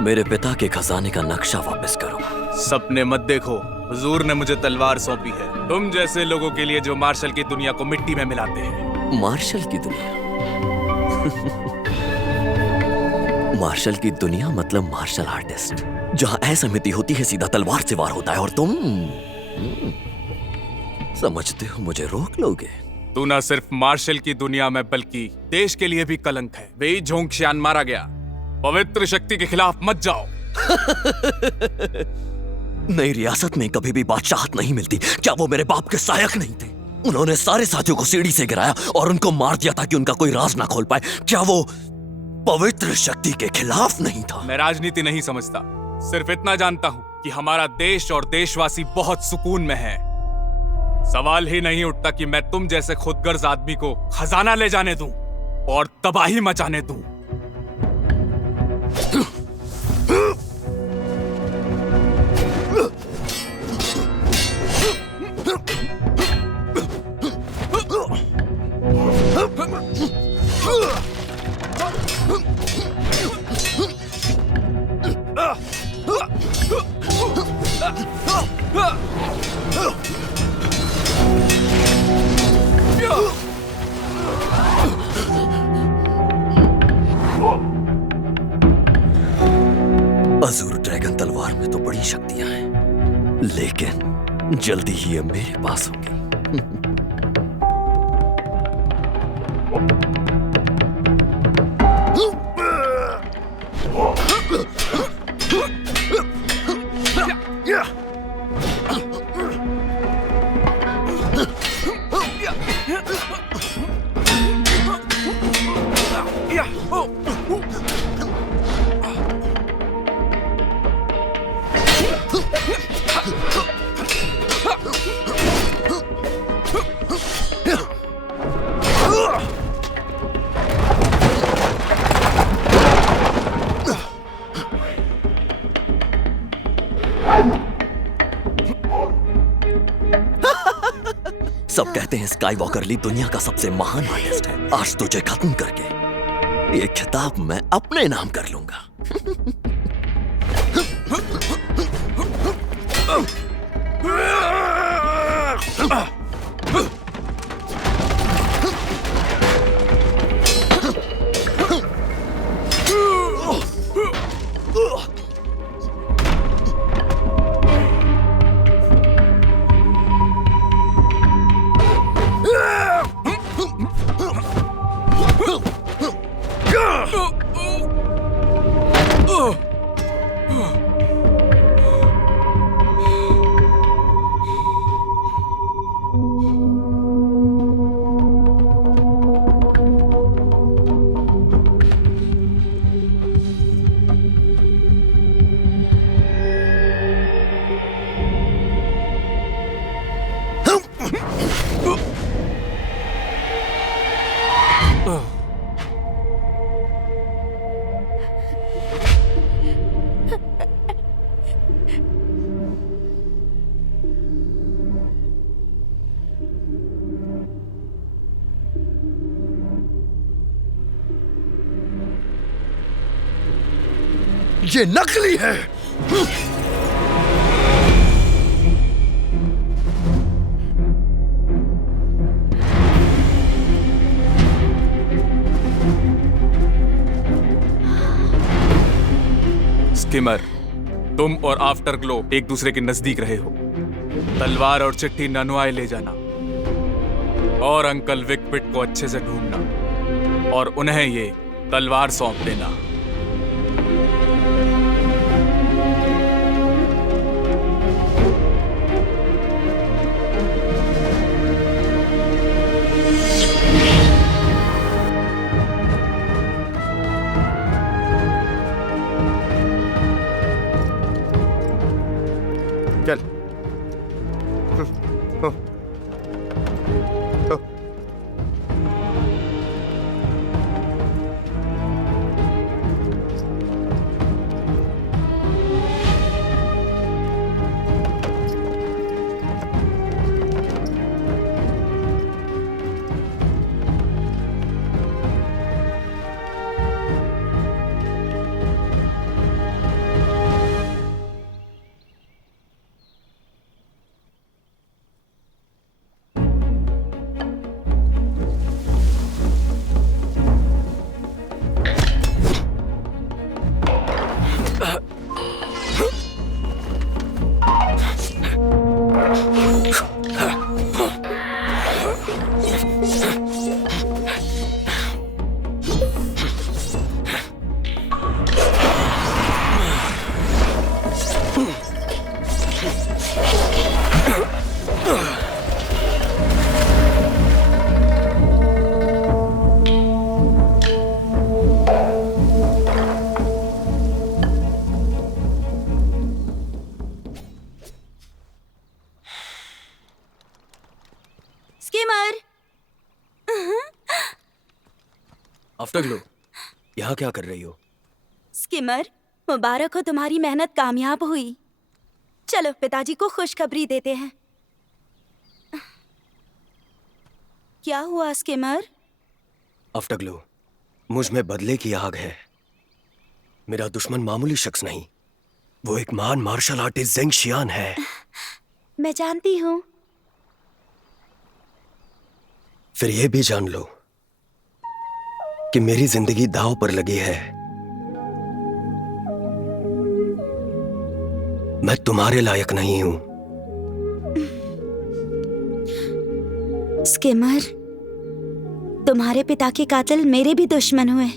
मेरे पिता के खजाने का नक्शा वापस करो। सपने मत देखो, हुजूर ने मुझे तलवार सौंपी है, तुम जैसे लोगों के लिए जो मार्शल की दुनिया को मिट्टी में मिलाते हैं। मार्शल की दुनिया? मार्शल की दुनिया मतलब मार्शल आर्टिस्ट, जहां असहमति होती है सीधा तलवार से वार होता है, और तुम समझते हो मुझे रोक लोगे? तू न सिर्फ मार्शल की दुनिया में बल्कि देश के लिए भी कलंक है। वेई झोंगशियान मारा गया। पवित्र शक्ति के खिलाफ मत जाओ। नई रियासत में कभी भी बादशाहत नहीं मिलती। क्या वो मेरे बाप के सहायक नहीं थे? उन्होंने सारे साथियों को सीढ़ी से गिराया और उनको मार दिया ताकि उनका कोई राज ना खोल पाए। क्या वो पवित्र शक्ति के खिलाफ नहीं था? मैं राजनीति नहीं समझता, सिर्फ इतना जानता हूं कि हमारा देश और देशवासी बहुत सुकून में हैं। सवाल ही नहीं उठता कि मैं तुम जैसे खुदगर्ज आदमी को खजाना ले जाने दूं और तबाही मचाने दूं। अज़ूर ड्रैगन तलवार में तो बड़ी शक्तियां हैं, लेकिन जल्दी ही ये मेरे पास होगी। सब कहते हैं स्काई वॉकर ली दुनिया का सबसे महान आर्टिस्ट है। आज तुझे खत्म करके ये खिताब मैं अपने नाम कर लूंगा। ये नकली है। स्किमर, तुम और आफ्टर ग्लो एक दूसरे के नजदीक रहे हो। तलवार और चिट्ठी ननवाए ले जाना और अंकल विकपिट को अच्छे से ढूंढना और उन्हें ये तलवार सौंप देना। चल। स्किमर, आफ्टरग्लो, यहाँ क्या कर रही हो? स्किमर, मुबारक हो, तुम्हारी मेहनत कामयाब हुई। चलो पिताजी को खुशखबरी देते हैं। क्या हुआ स्किमर? आफ्टरग्लो, मुझ में बदले की आग है। मेरा दुश्मन मामूली शख्स नहीं, वो एक महान मार्शल आर्टिस्ट ज़ेंग शियान है। मैं जानती हूँ। फिर ये भी जान लो कि मेरी जिंदगी दांव पर लगी है। मैं तुम्हारे लायक नहीं हूं। स्किमर, तुम्हारे पिता के कातिल मेरे भी दुश्मन हुए।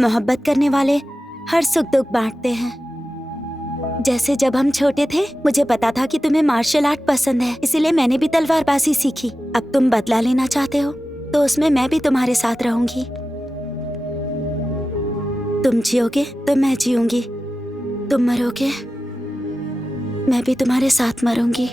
मोहब्बत करने वाले हर सुख दुख बांटते हैं। जैसे जब हम छोटे थे, मुझे पता था कि तुम्हें मार्शल आर्ट पसंद है, इसीलिए मैंने भी तलवारबाजी सीखी। अब तुम बदला लेना चाहते हो, तो उसमें मैं भी तुम्हारे साथ रहूंगी। तुम जियोगे तो मैं जीऊंगी, तुम मरोगे मैं भी तुम्हारे साथ मरूंगी।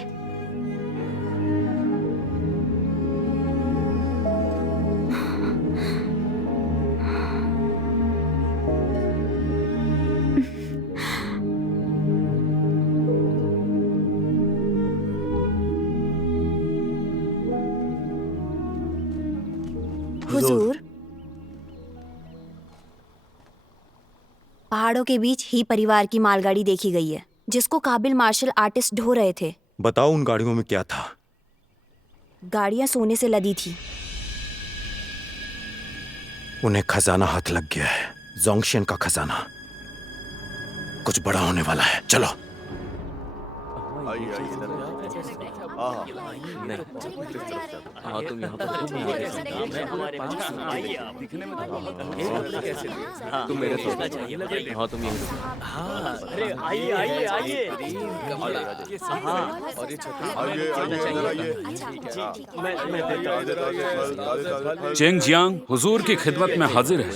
हुजूर, पहाड़ों के बीच ही परिवार की मालगाड़ी देखी गई है, जिसको काबिल मार्शल आर्टिस्ट ढो रहे थे। बताओ उन गाड़ियों में क्या था? गाड़ियां सोने से लदी थी। उन्हें खजाना हाथ लग गया है, जोंगशियन का खजाना। कुछ बड़ा होने वाला है, चलो। हाँ, तुम यहाँ पर तुम मेरे साथ। हाँ, तुम यहीं। हाँ, अरे आइए आइए आइए। और ये मैं देता हूँ। चेंग जियांग हुजूर की खिदमत में हाजिर है।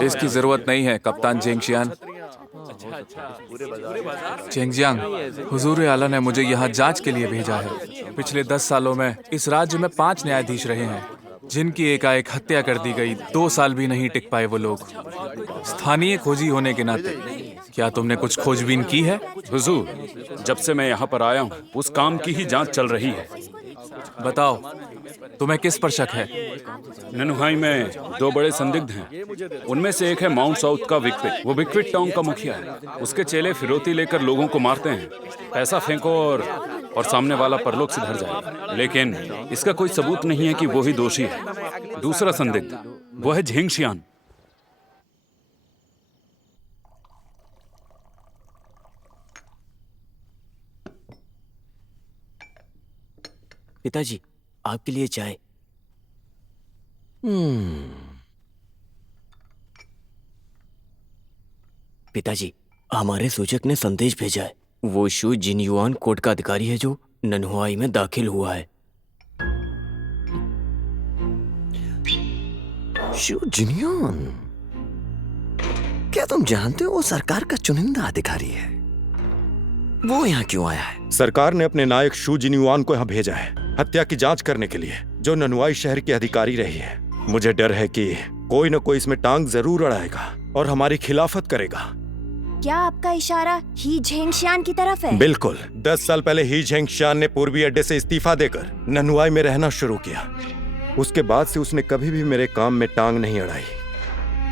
इसकी जरूरत नहीं है कप्तान चेंग शियान। चेंग जियांग, हुजूर आला ने मुझे यहाँ जांच के लिए भेजा है। पिछले 10 सालों में इस राज्य में 5 न्यायाधीश रहे हैं, जिनकी एकाएक हत्या कर दी गई। 2 साल भी नहीं टिक पाए वो लोग। स्थानीय खोजी होने के नाते क्या तुमने कुछ खोजबीन की है? हुजूर, जब से मैं यहाँ पर आया हूँ, उस काम की ही जांच चल रही है। बताओ, तुम्हें किस पर शक है? ननुहाई में 2 बड़े संदिग्ध हैं। उनमें से एक है माउंट साउथ का विकपिट। वो विकपिट टाउन का मुखिया है। उसके चेले फिरौती लेकर लोगों को मारते हैं। पैसा फेंको और सामने वाला परलोक से धर जाए। लेकिन इसका कोई सबूत नहीं है कि वो ही दोषी है। दूसरा संदिग्ध वो है झेंग शियान। पिताजी, आपके लिए चाय। पिताजी, हमारे सूचक ने संदेश भेजा है। वो शू जिनयुआन कोर्ट का अधिकारी है जो ननहुआई में दाखिल हुआ है। शू जिनयुआन? क्या तुम जानते हो वो सरकार का चुनिंदा अधिकारी है? वो यहाँ क्यों आया है? सरकार ने अपने नायक शू जिनयुआन को यहाँ भेजा है हत्या की जांच करने के लिए, जो ननुआई शहर की अधिकारी रही है। मुझे डर है कि कोई न कोई इसमें टांग जरूर अड़ाएगा और हमारी खिलाफत करेगा। क्या आपका इशारा ही झेंग शियान की तरफ है? बिल्कुल। 10 साल पहले ही झेंग शियान ने पूर्वी अड्डे से इस्तीफा देकर ननुआई में रहना शुरू किया। उसके बाद से उसने कभी भी मेरे काम में टांग नहीं अड़ाई।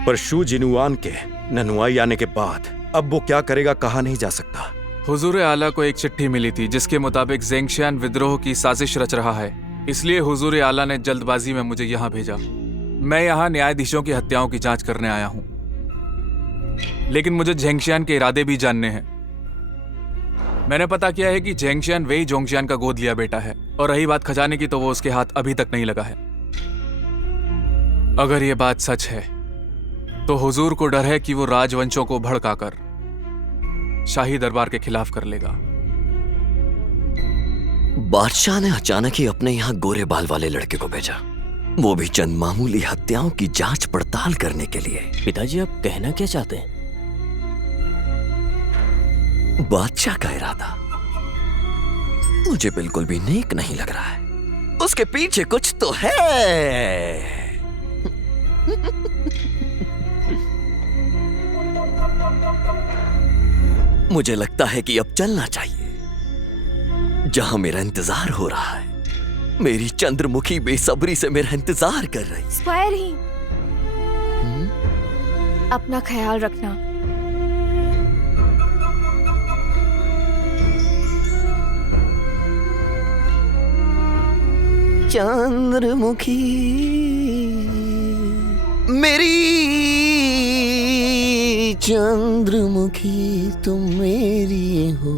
पर शू जिनयुआन के ननुआई आने के बाद अब वो क्या करेगा कहा नहीं जा सकता। हुजूर आला को एक चिट्ठी मिली थी जिसके मुताबिक ज़ेंगशियान विद्रोह की साजिश रच रहा है। इसलिए हुजूर आला ने जल्दबाजी में मुझे यहाँ भेजा। मैं यहाँ न्यायाधीशों की हत्याओं की जांच करने आया हूँ, लेकिन मुझे ज़ेंगशियान के इरादे भी जानने हैं। मैंने पता किया है कि ज़ेंगशियान वेई जोंगशियान का गोद लिया बेटा है, और रही बात खजाने की तो वो उसके हाथ अभी तक नहीं लगा है। अगर ये बात सच है तो हुजूर को डर है कि वो राजवंशों को भड़काकर शाही दरबार के खिलाफ कर लेगा। बादशाह ने अचानक ही अपने यहाँ गोरे बाल वाले लड़के को भेजा, वो भी चंद मामूली हत्याओं की जांच पड़ताल करने के लिए। पिताजी आप कहना क्या चाहते हैं? बादशाह का इरादा मुझे बिल्कुल भी नेक नहीं लग रहा है। उसके पीछे कुछ तो है। मुझे लगता है कि अब चलना चाहिए। जहां मेरा इंतजार हो रहा है, मेरी चंद्रमुखी बेसब्री से मेरा इंतजार कर रही। स्क्वायर ही अपना ख्याल रखना। चंद्रमुखी मेरी चंद्रमुखी, तुम मेरी हो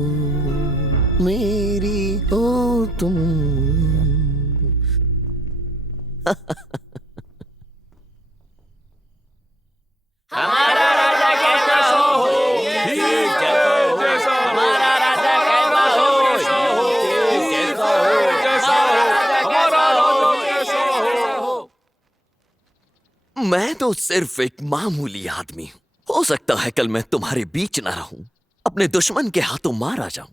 तुम। हमारा राजा कैसा हो, हमारा राजा कैसा हो। मैं तो सिर्फ एक मामूली आदमी हूं। हो सकता है कल मैं तुम्हारे बीच ना रहूं, अपने दुश्मन के हाथों मारा जाऊं।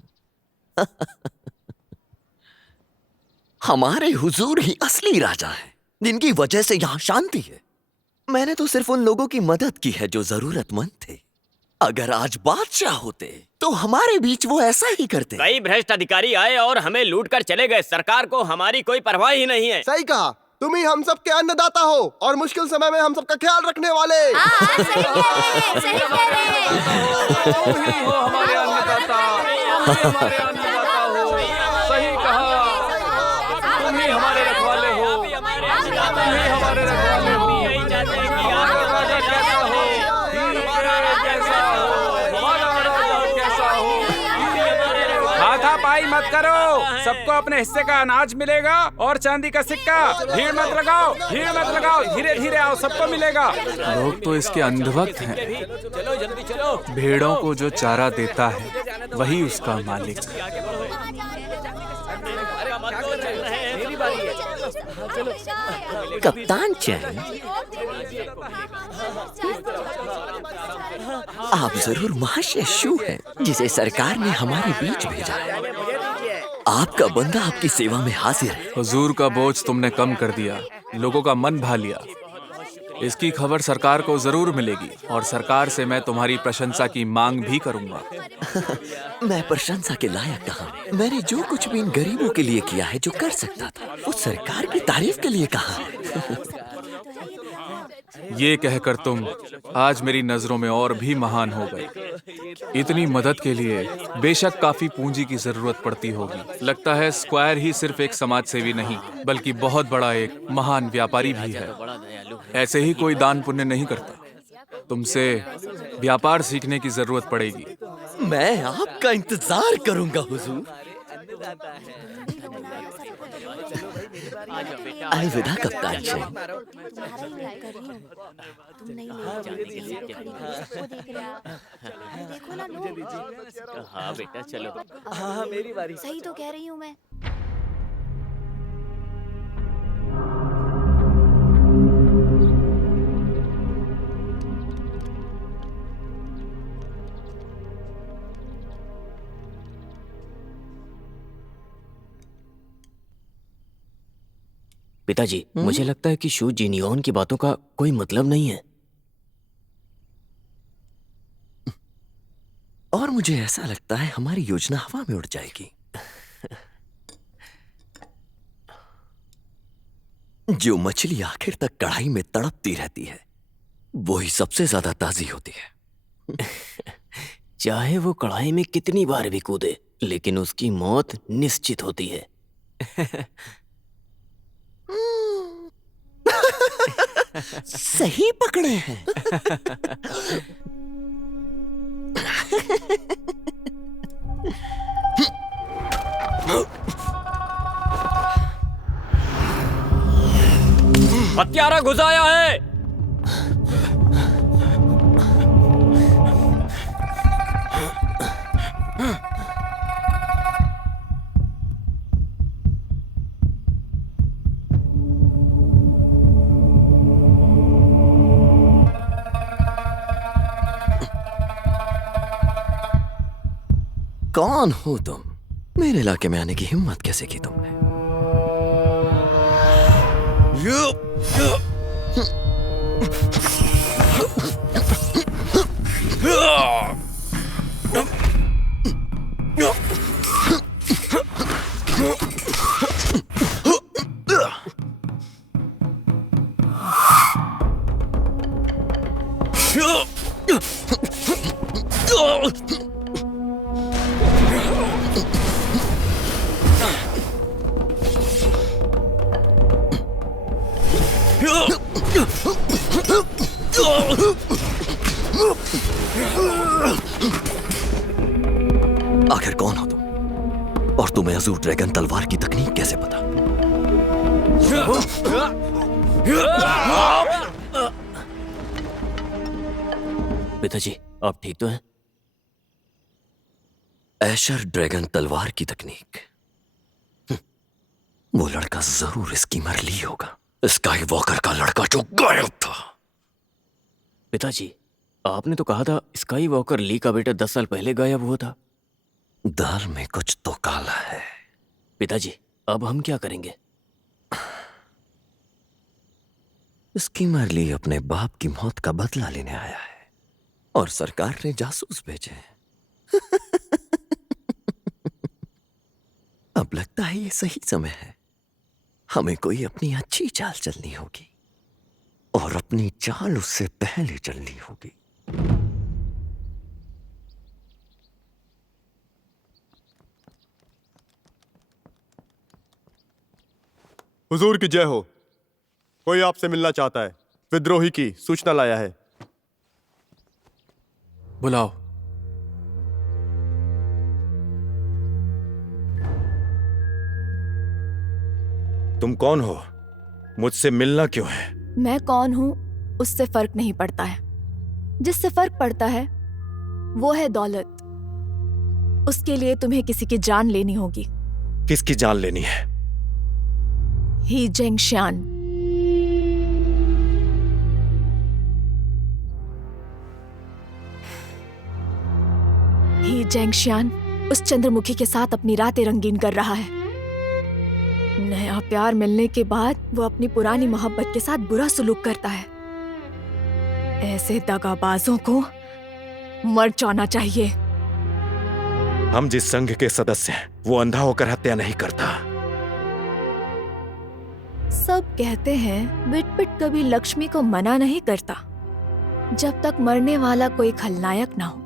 हमारे हुजूर ही असली राजा हैं, जिनकी वजह से यहां शांति है। मैंने तो सिर्फ उन लोगों की मदद की है जो जरूरतमंद थे। अगर आज बादशाह होते तो हमारे बीच वो ऐसा ही करते। कई भ्रष्ट अधिकारी आए और हमें लूट कर चले गए। सरकार को हमारी कोई परवाह ही नहीं है। सही कहा, तुम ही हम सब के अन्नदाता हो और मुश्किल समय में हम सबका ख्याल रखने वाले। सही कह रहे हैं। तुम ही हो हमारे अन्नदाता, तुम ही हमारे अन्नदाता हो। सही कहा, तुम ही हमारे रखवाले हो, तुम ही हमारे रखवाले हो। हमारा राजा कैसा हो, हमारा कैसा हो, हमारा राजा कैसा हो। हाथापाई मत करो, सबको अपने हिस्से का अनाज मिलेगा और चांदी का सिक्का। भीड़ मत लगाओ, भीड़ मत लगाओ, धीरे धीरे आओ, सबको मिलेगा। लोग तो इसके अंधभक्त हैं। चलो जल्दी चलो। भेड़ों को जो चारा देता है वही उसका मालिक। मेरी बारी है। कप्तान चैन, आप जरूर महाशय शू हैं, जिसे सरकार ने हमारे बीच भेजा है। आपका बंदा आपकी सेवा में हाजिर है। हुजूर का बोझ तुमने कम कर दिया, लोगों का मन भा लिया। इसकी खबर सरकार को जरूर मिलेगी और सरकार से मैं तुम्हारी प्रशंसा की मांग भी करूंगा। मैं प्रशंसा के लायक कहाँ? मैंने जो कुछ भी इन गरीबों के लिए किया है, जो कर सकता था, वो सरकार की तारीफ के लिए कहा है। ये कहकर तुम आज मेरी नजरों में और भी महान हो गए। इतनी मदद के लिए बेशक काफी पूंजी की जरूरत पड़ती होगी। लगता है स्क्वायर ही सिर्फ एक समाज सेवी नहीं, बल्कि बहुत बड़ा एक महान व्यापारी भी है। ऐसे ही कोई दान पुण्य नहीं करता। तुमसे व्यापार सीखने की जरूरत पड़ेगी। मैं आपका इंतजार करूंगा हुजूर। अलविदा कप्तान चैन। तुम नहीं ले देखो ना लोग। हाँ बेटा चलो। सही तो कह रही हूँ मैं। पिताजी, मुझे लगता है कि शू जिनियॉन की बातों का कोई मतलब नहीं है। और मुझे ऐसा लगता है हमारी योजना हवा में उड़ जाएगी। जो मछली आखिर तक कढ़ाई में तड़पती रहती है, वो ही सबसे ज्यादा ताजी होती है। चाहे वो कढ़ाई में कितनी बार भी कूदे, लेकिन उसकी मौत निश्चित होती है। सही पकड़े हैं। हत्यारा घुसाया है। कौन हो तुम? मेरे इलाके में आने की हिम्मत कैसे की तुमने? आखिर कौन हो तुम? और तुम्हें अज़ूर ड्रैगन तलवार की तकनीक कैसे पता? पिताजी, आप ठीक तो हैं? एशर ड्रैगन तलवार की तकनीक। वो लड़का जरूर इसकी मरली होगा, स्काई वॉकर का लड़का जो गायब था। पिताजी, आपने तो कहा था स्काई वॉकर ली का बेटा 10 साल पहले गायब हुआ था। दाल में कुछ तो काला है। पिताजी, अब हम क्या करेंगे? इसकी मरली अपने बाप की मौत का बदला लेने आया है और सरकार ने जासूस भेजे हैं। अब लगता है ये सही समय है। हमें कोई अपनी अच्छी चाल चलनी होगी और अपनी चाल उससे पहले चलनी होगी। हुजूर की जय हो। कोई आपसे मिलना चाहता है। विद्रोही की सूचना लाया है। बुलाओ। तुम कौन हो? मुझसे मिलना क्यों है? मैं कौन हूँ उससे फर्क नहीं पड़ता है। जिससे फर्क पड़ता है वो है दौलत। उसके लिए तुम्हें किसी की जान लेनी होगी। किसकी जान लेनी है? ही जेंगशियान। ही जेंगशियान उस चंद्रमुखी के साथ अपनी रातें रंगीन कर रहा है। नया प्यार मिलने के बाद वो अपनी पुरानी मोहब्बत के साथ बुरा सलूक करता है। ऐसे दगाबाजों को मर जाना चाहिए। हम जिस संघ के सदस्य हैं वो अंधा होकर हत्या नहीं करता। सब कहते हैं विटपिट कभी लक्ष्मी को मना नहीं करता जब तक मरने वाला कोई खलनायक ना हो।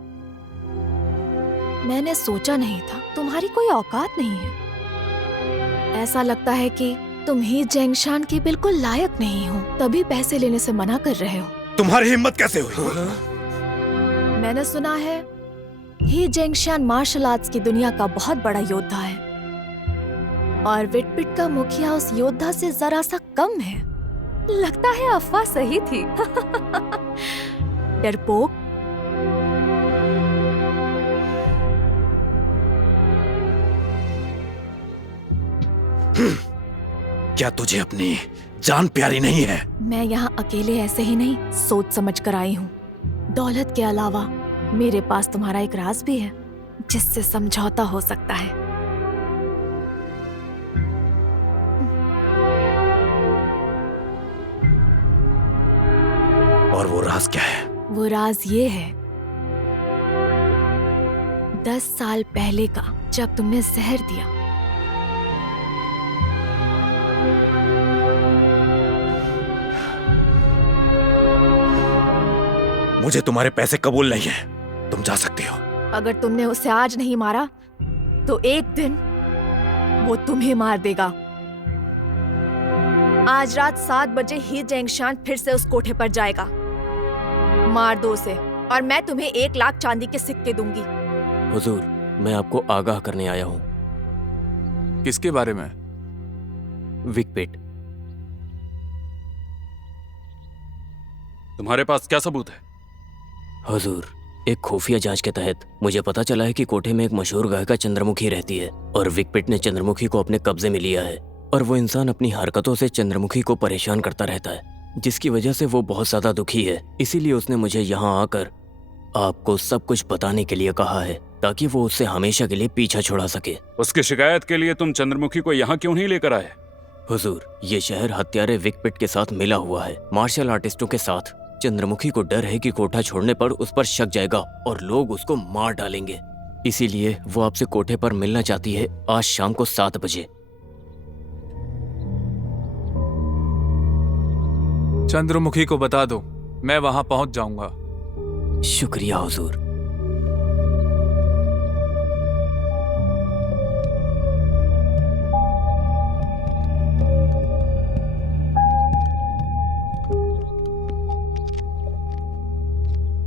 मैंने सोचा नहीं था तुम्हारी कोई औकात नहीं है। ऐसा लगता है कि तुम ही जेंगशान के बिल्कुल लायक नहीं हो, तभी पैसे लेने से मना कर रहे हो। तुम्हारी हिम्मत कैसे हुई? मैंने सुना है ही जेंगशान मार्शल आर्ट्स की दुनिया का बहुत बड़ा योद्धा है और विटपिट का मुखिया उस योद्धा से जरा सा कम है। लगता है अफवाह सही थी। डरपोक। क्या तुझे अपनी जान प्यारी नहीं है? मैं यहाँ अकेले ऐसे ही नहीं सोच समझ कर आई हूँ। दौलत के अलावा मेरे पास तुम्हारा एक राज भी है जिससे समझौता हो सकता है। और वो राज क्या है? वो राज ये है, 10 साल पहले का जब तुमने जहर दिया, मुझे तुम्हारे पैसे कबूल नहीं है। तुम जा सकती हो। अगर तुमने उसे आज नहीं मारा तो एक दिन वो तुम्हें मार देगा। आज रात 7 बजे ही जेंगशान फिर से उस कोठे पर जाएगा। मार दो उसे और मैं तुम्हें 1 लाख चांदी के सिक्के दूंगी। हुजूर, मैं आपको आगाह करने आया हूँ। किसके बारे में? विकपिट। तुम्हारे पास क्या सबूत है? हुजूर, एक खुफिया जांच के तहत मुझे पता चला है कि कोठे में एक मशहूर गायिका चंद्रमुखी रहती है और विकपिट ने चंद्रमुखी को अपने कब्जे में लिया है और वो इंसान अपनी हरकतों से चंद्रमुखी को परेशान करता रहता है, जिसकी वजह से वो बहुत ज्यादा दुखी है। इसीलिए उसने मुझे यहाँ आकर आपको सब कुछ बताने के लिए कहा है ताकि वो उससे हमेशा के लिए पीछा छुड़ा सके। उसकी शिकायत के लिए तुम चंद्रमुखी को यहाँ क्यों नहीं लेकर आए? हुजूर, ये शहर हत्यारे विकपिट के साथ मिला हुआ है, मार्शल आर्टिस्टों के साथ। चंद्रमुखी को डर है कि कोठा छोड़ने पर उस पर शक जाएगा और लोग उसको मार डालेंगे। इसीलिए वो आपसे कोठे पर मिलना चाहती है आज शाम को 7 बजे। चंद्रमुखी को बता दो, मैं वहां पहुंच जाऊंगा। शुक्रिया हुजूर।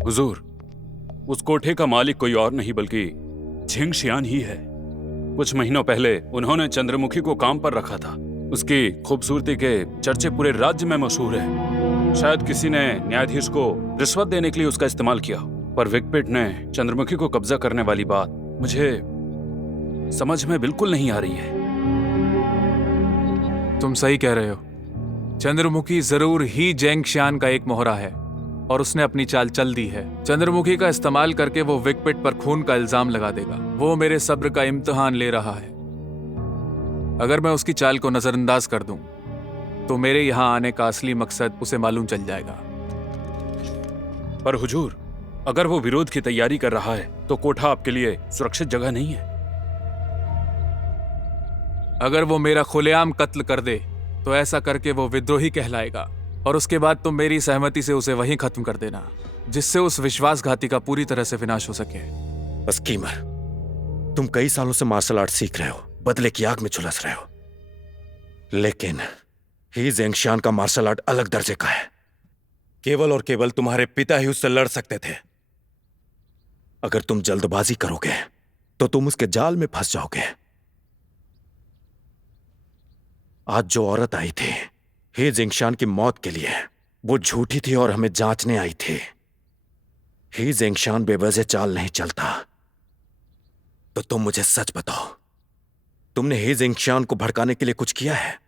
हुजूर, उस कोठे का मालिक कोई और नहीं बल्कि झेंगशियान ही है। कुछ महीनों पहले उन्होंने चंद्रमुखी को काम पर रखा था। उसकी खूबसूरती के चर्चे पूरे राज्य में मशहूर है। शायद किसी ने न्यायाधीश को रिश्वत देने के लिए उसका इस्तेमाल किया, पर विकपिट ने चंद्रमुखी को कब्जा करने वाली बात मुझे समझ में बिल्कुल नहीं आ रही है। तुम सही कह रहे हो। चंद्रमुखी जरूर ही जेंगशियान का एक मोहरा है और उसने अपनी चाल चल दी है। चंद्रमुखी का इस्तेमाल करके वो विकपिट पर खून का इल्जाम लगा देगा। वो मेरे सब्र का इम्तिहान ले रहा है। अगर मैं उसकी चाल को नजरअंदाज कर दूं, तो मेरे यहां आने का असली मकसद उसे मालूम चल जाएगा। पर हुजूर, अगर वो विरोध की तैयारी कर रहा है तो कोठा आपके लिए सुरक्षित जगह नहीं है। अगर वो मेरा खुलेआम कत्ल कर दे तो ऐसा करके वो विद्रोही कहलाएगा और उसके बाद तुम मेरी सहमति से उसे वहीं खत्म कर देना, जिससे उस विश्वासघाती का पूरी तरह से विनाश हो सके। बस कीमर, तुम कई सालों से मार्शल आर्ट सीख रहे हो, बदले की आग में झुलस रहे हो, लेकिन ही जेंगशियान का मार्शल आर्ट अलग दर्जे का है। केवल और केवल तुम्हारे पिता ही उससे लड़ सकते थे। अगर तुम जल्दबाजी करोगे तो तुम उसके जाल में फंस जाओगे। आज जो औरत आई थी ही जेंगशियान की मौत के लिए, वो झूठी थी और हमें जांचने आई थी। ही जेंगशियान बेवजह चाल नहीं चलता। तो तुम मुझे सच बताओ, तुमने ही जेंगशियान को भड़काने के लिए कुछ किया है?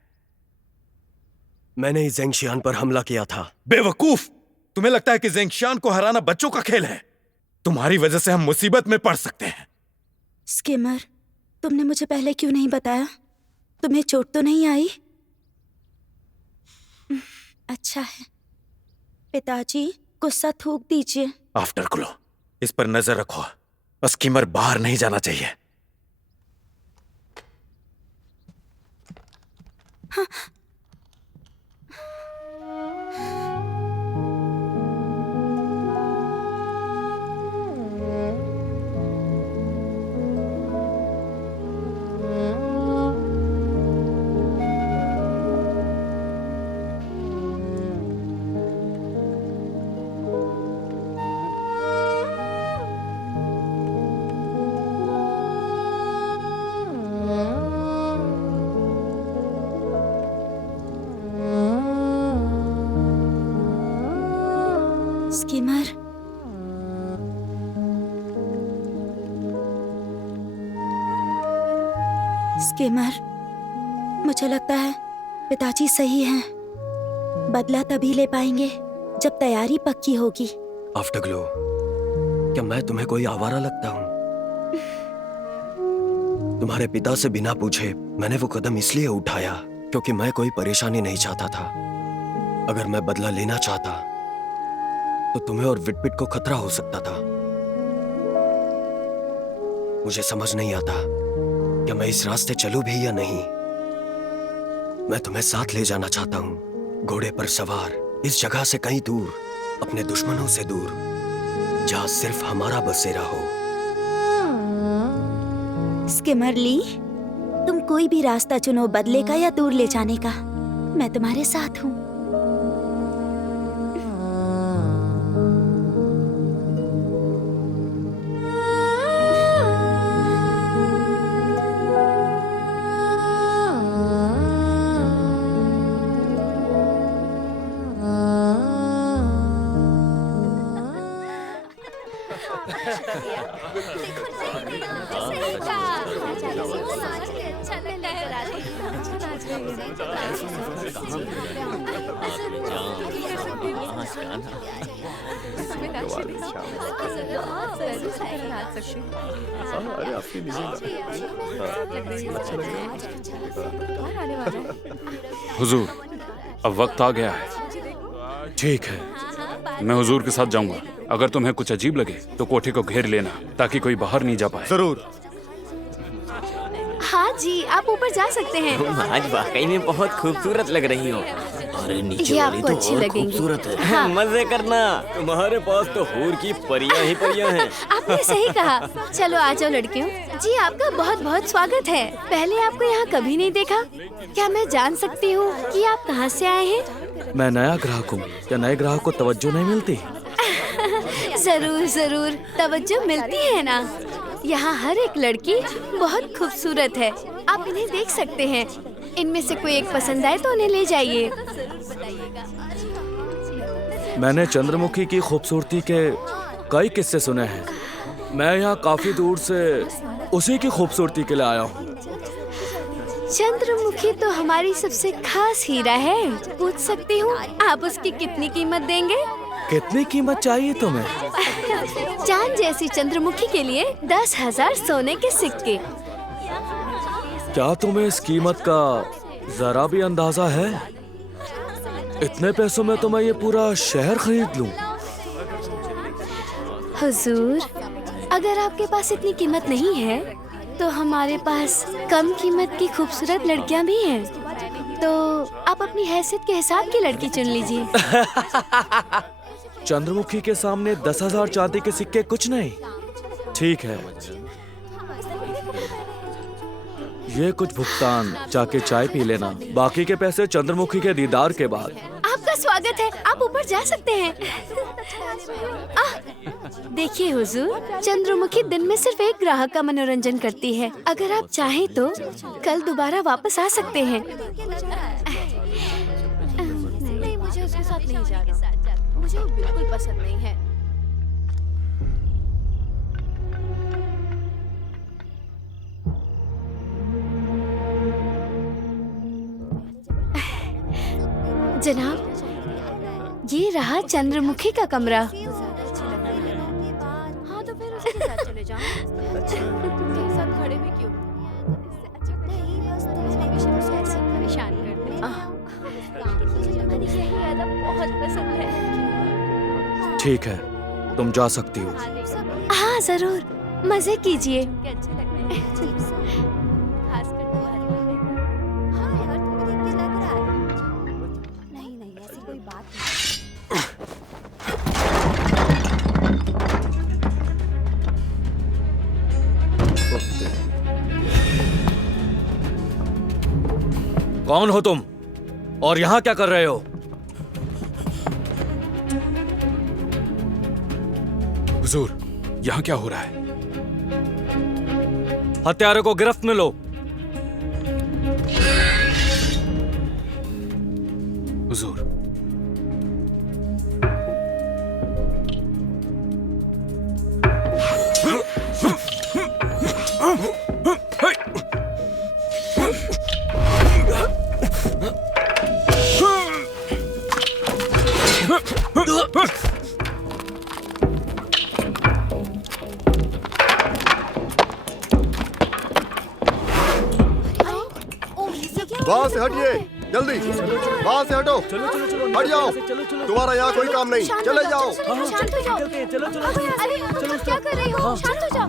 मैंने ही जेंगशियान पर हमला किया था। बेवकूफ! तुम्हें लगता है कि जेंगशियान को हराना बच्चों का खेल है? तुम्हारी वजह से हम मुसीबत में पड़ सकते हैं। स्किमर, तुमने मुझे पहले क्यों नहीं बताया? तुम्हें चोट तो नहीं आई? अच्छा है। पिताजी, गुस्सा थूक दीजिए। आफ्टर ग्लो, इस पर नजर रखो। स्किमर बाहर नहीं जाना चाहिए। हाँ। स्किमर, स्किमर, मुझे लगता है पिताजी सही हैं। बदला तभी ले पाएंगे जब तैयारी पक्की होगी। आफ्टरग्लो, क्या मैं तुम्हें कोई आवारा लगता हूँ? तुम्हारे पिता से बिना पूछे मैंने वो कदम इसलिए उठाया क्योंकि मैं कोई परेशानी नहीं चाहता था। अगर मैं बदला लेना चाहता तो तुम्हें और विकपिट को खतरा हो सकता था। मुझे समझ नहीं आता कि मैं इस रास्ते चलूं भी या नहीं। मैं तुम्हें साथ ले जाना चाहता हूं, घोड़े पर सवार, इस जगह से कहीं दूर, अपने दुश्मनों से दूर, जहां सिर्फ हमारा बसेरा हो। स्किमर ली, तुम कोई भी रास्ता चुनो, बदले का या दूर ले जाने का, मैं तुम्हारे साथ हूँ। हुजूर, अब वक्त आ गया है। ठीक है, मैं हुजूर के साथ जाऊंगा। अगर तुम्हें कुछ अजीब लगे तो कोठे को घेर लेना ताकि कोई बाहर नहीं जा पाए। जरूर। हाँ जी, आप ऊपर जा सकते हैं। तुम आज वाकई में बहुत खूबसूरत लग रही हो। अरे नीचे ये वाली आपको तो अच्छी और लगेंगी। खूबसूरत है। हाँ। मजे करना, तुम्हारे पास तो हूर की परियां ही परियां हैं। आपने सही कहा। चलो आ जाओ लड़कियों। जी आपका बहुत बहुत स्वागत है। पहले आपको यहाँ कभी नहीं देखा। क्या मैं जान सकती हूँ कि आप कहाँ से आए हैं? मैं नया ग्राहक हूँ, क्या नए ग्राहक को तवज्जो नहीं मिलती? जरूर जरूर तवज्जो मिलती है ना। यहाँ हर एक लड़की बहुत खूबसूरत है, आप इन्हें देख सकते हैं। इनमें से कोई एक पसंद आए तो उन्हें ले जाइए। मैंने चंद्रमुखी की खूबसूरती के कई किस्से सुने हैं। मैं यहाँ काफी दूर से उसी की खूबसूरती के लिए आया हूँ। चंद्रमुखी तो हमारी सबसे खास हीरा है। पूछ सकती हूँ आप उसकी कितनी कीमत देंगे? कितनी कीमत चाहिए तुम्हें? चांद जैसी चंद्रमुखी के लिए 10,000 सोने के सिक्के। क्या तुम्हें इस कीमत का जरा भी अंदाजा है? इतने पैसों में तो मैं ये पूरा शहर खरीद लूं। हुजूर, अगर आपके पास इतनी कीमत नहीं है तो हमारे पास कम कीमत की खूबसूरत लड़कियां भी हैं। तो आप अपनी हैसियत के हिसाब की लड़की चुन लीजिए। चंद्रमुखी के सामने 10,000 चांदी के सिक्के कुछ नहीं। ठीक है, ये कुछ भुगतान, जाके चाय पी लेना। बाकी के पैसे चंद्रमुखी के दीदार के बाद। आपका स्वागत है, आप ऊपर जा सकते हैं। देखिए हुजूर, चंद्रमुखी दिन में सिर्फ एक ग्राहक का मनोरंजन करती है। अगर आप चाहें तो कल दोबारा वापस आ सकते हैं। नहीं, मुझे उसके साथ नहीं जाना। मुझे वो बिल्कुल पसंद नहीं है। जनाब, ये रहा चंद्रमुखी का कमरा। हाँ तो फिर उसके साथ चले जाओ। उसके साथ खड़े भी क्यों? नहीं, बस तुम हमेशा मुझे ऐसे परेशान करते हो। मुझे यही अदब बहुत पसंद है। ठीक है, तुम जा सकती हो। हाँ जरूर, मजे कीजिए। कौन हो तुम और यहाँ क्या कर रहे हो? हुजूर, यहाँ क्या हो रहा है? हत्यारे को गिरफ्त में लो। हुजूर, वहाँ से हटिए, जल्दी वहाँ से हटो। हट जाओ, तुम्हारा यहाँ कोई काम नहीं। चले जाओ। शांत हो जाओ। अरे आप क्या कर रही हो? शांत हो जाओ।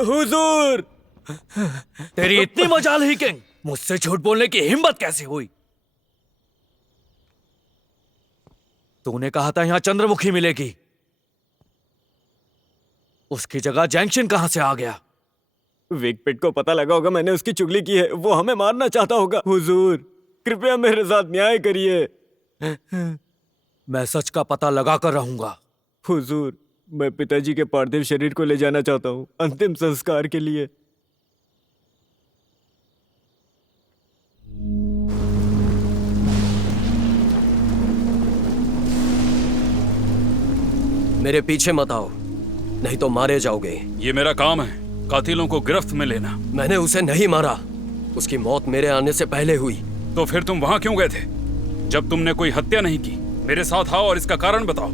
हुजूर, तेरी इतनी मजाल ही किंग, मुझसे झूठ बोलने की हिम्मत कैसे हुई? तूने कहा था यहां चंद्रमुखी मिलेगी, उसकी जगह जैंक्शन कहां से आ गया? विकपिट को पता लगा होगा मैंने उसकी चुगली की है, वो हमें मारना चाहता होगा। हुजूर, कृपया मेरे साथ न्याय करिए। मैं सच का पता लगा कर रहूंगा। हुजूर, मैं पिताजी के पार्थिव शरीर को ले जाना चाहता हूँ अंतिम संस्कार के लिए। मेरे पीछे मत आओ, नहीं तो मारे जाओगे। ये मेरा काम है, कातिलों को गिरफ्त में लेना। मैंने उसे नहीं मारा, उसकी मौत मेरे आने से पहले हुई। तो फिर तुम वहां क्यों गए थे जब तुमने कोई हत्या नहीं की? मेरे साथ आओ और इसका कारण बताओ।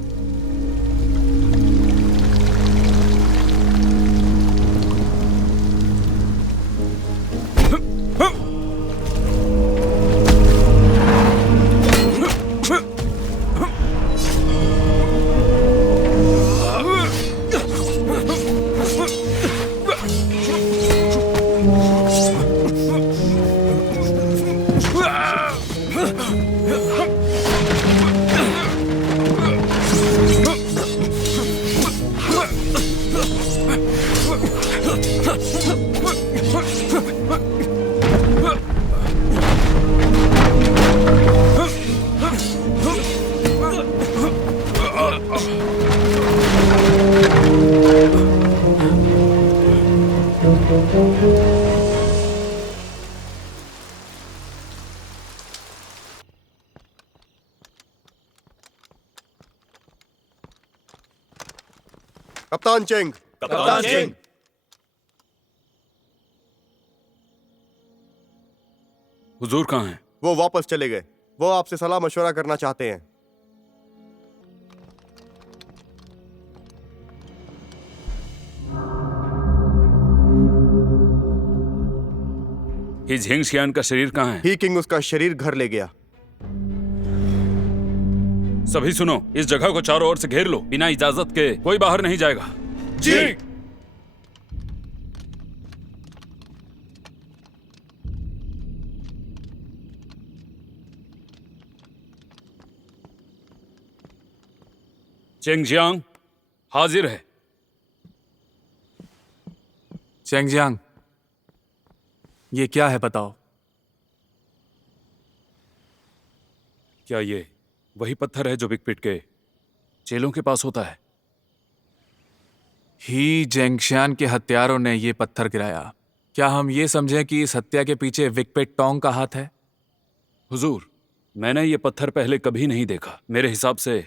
कप्तान चेंग। कप्तान चेंग। हुजूर कहाँ हैं? वो वापस चले गए, वो आपसे सलाह मशवरा करना चाहते हैं। ही झेंगशियान का शरीर कहाँ है? ही किंग उसका शरीर घर ले गया। सभी सुनो, इस जगह को चारों ओर से घेर लो। बिना इजाजत के कोई बाहर नहीं जाएगा। जी। चेंगजियांग हाजिर है। चेंगजियांग, ये क्या है बताओ? क्या ये वही पत्थर है जो विकपिट के चेलों के पास होता है? ही जेंगशियान के हत्यारों ने ये पत्थर गिराया। क्या हम ये समझें कि इस हत्या के पीछे विकपिट टोंग का हाथ है? हुजूर, मैंने ये पत्थर पहले कभी नहीं देखा। मेरे हिसाब से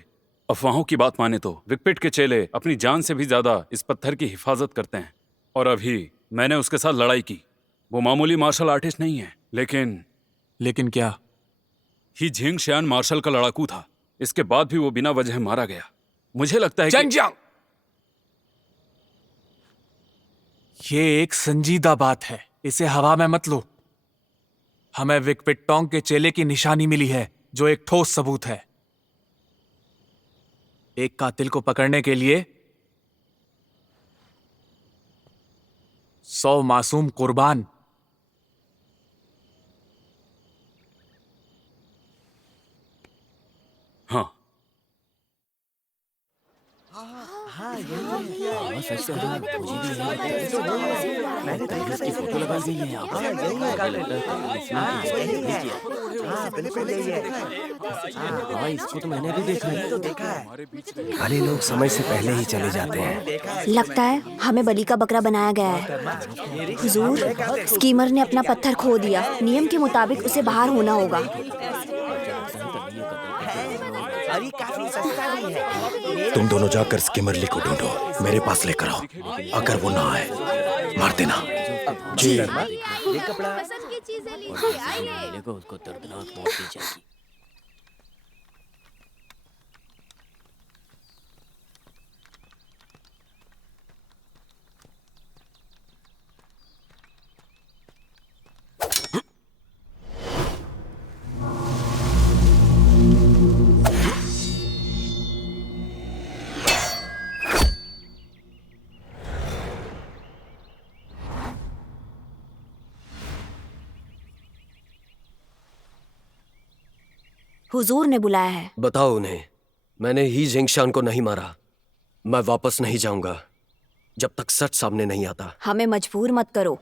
अफवाहों की बात माने तो विकपिट के चेले अपनी जान से भी ज्यादा इस पत्थर की हिफाजत करते हैं। और अभी मैंने उसके साथ लड़ाई की। वो मामूली मार्शल आर्टिस्ट नहीं है, लेकिन क्या? ही झेंगशियान मार्शल का लड़ाकू था। इसके बाद भी वो बिना वजह मारा गया। मुझे लगता है चेंगजियांग, ये एक संजीदा बात है, इसे हवा में मत लो। हमें विकपिट टोंग के चेले की निशानी मिली है जो एक ठोस सबूत है। एक कातिल को पकड़ने के लिए 100 मासूम कुर्बान। हाँ, हाँ, इसको तो मैंने भी देखा है। भले लोग समय से पहले ही चले जाते हैं। लगता है हमें बलि का बकरा बनाया गया है। हुजूर, स्कीमर ने अपना पत्थर खो दिया। नियम के मुताबिक उसे बाहर होना होगा। तुम दोनों जाकर स्कीमरली को ढूंढो, मेरे पास लेकर आओ। अगर वो ना आए मार देना। जी। मिलेगा उसको दर्दनाक मौत दी जाएगी। हुजूर ने बुलाया है। बताओ उन्हें, मैंने ही जेंगशान को नहीं मारा। मैं वापस नहीं जाऊंगा जब तक सच सामने नहीं आता। हमें मजबूर मत करो।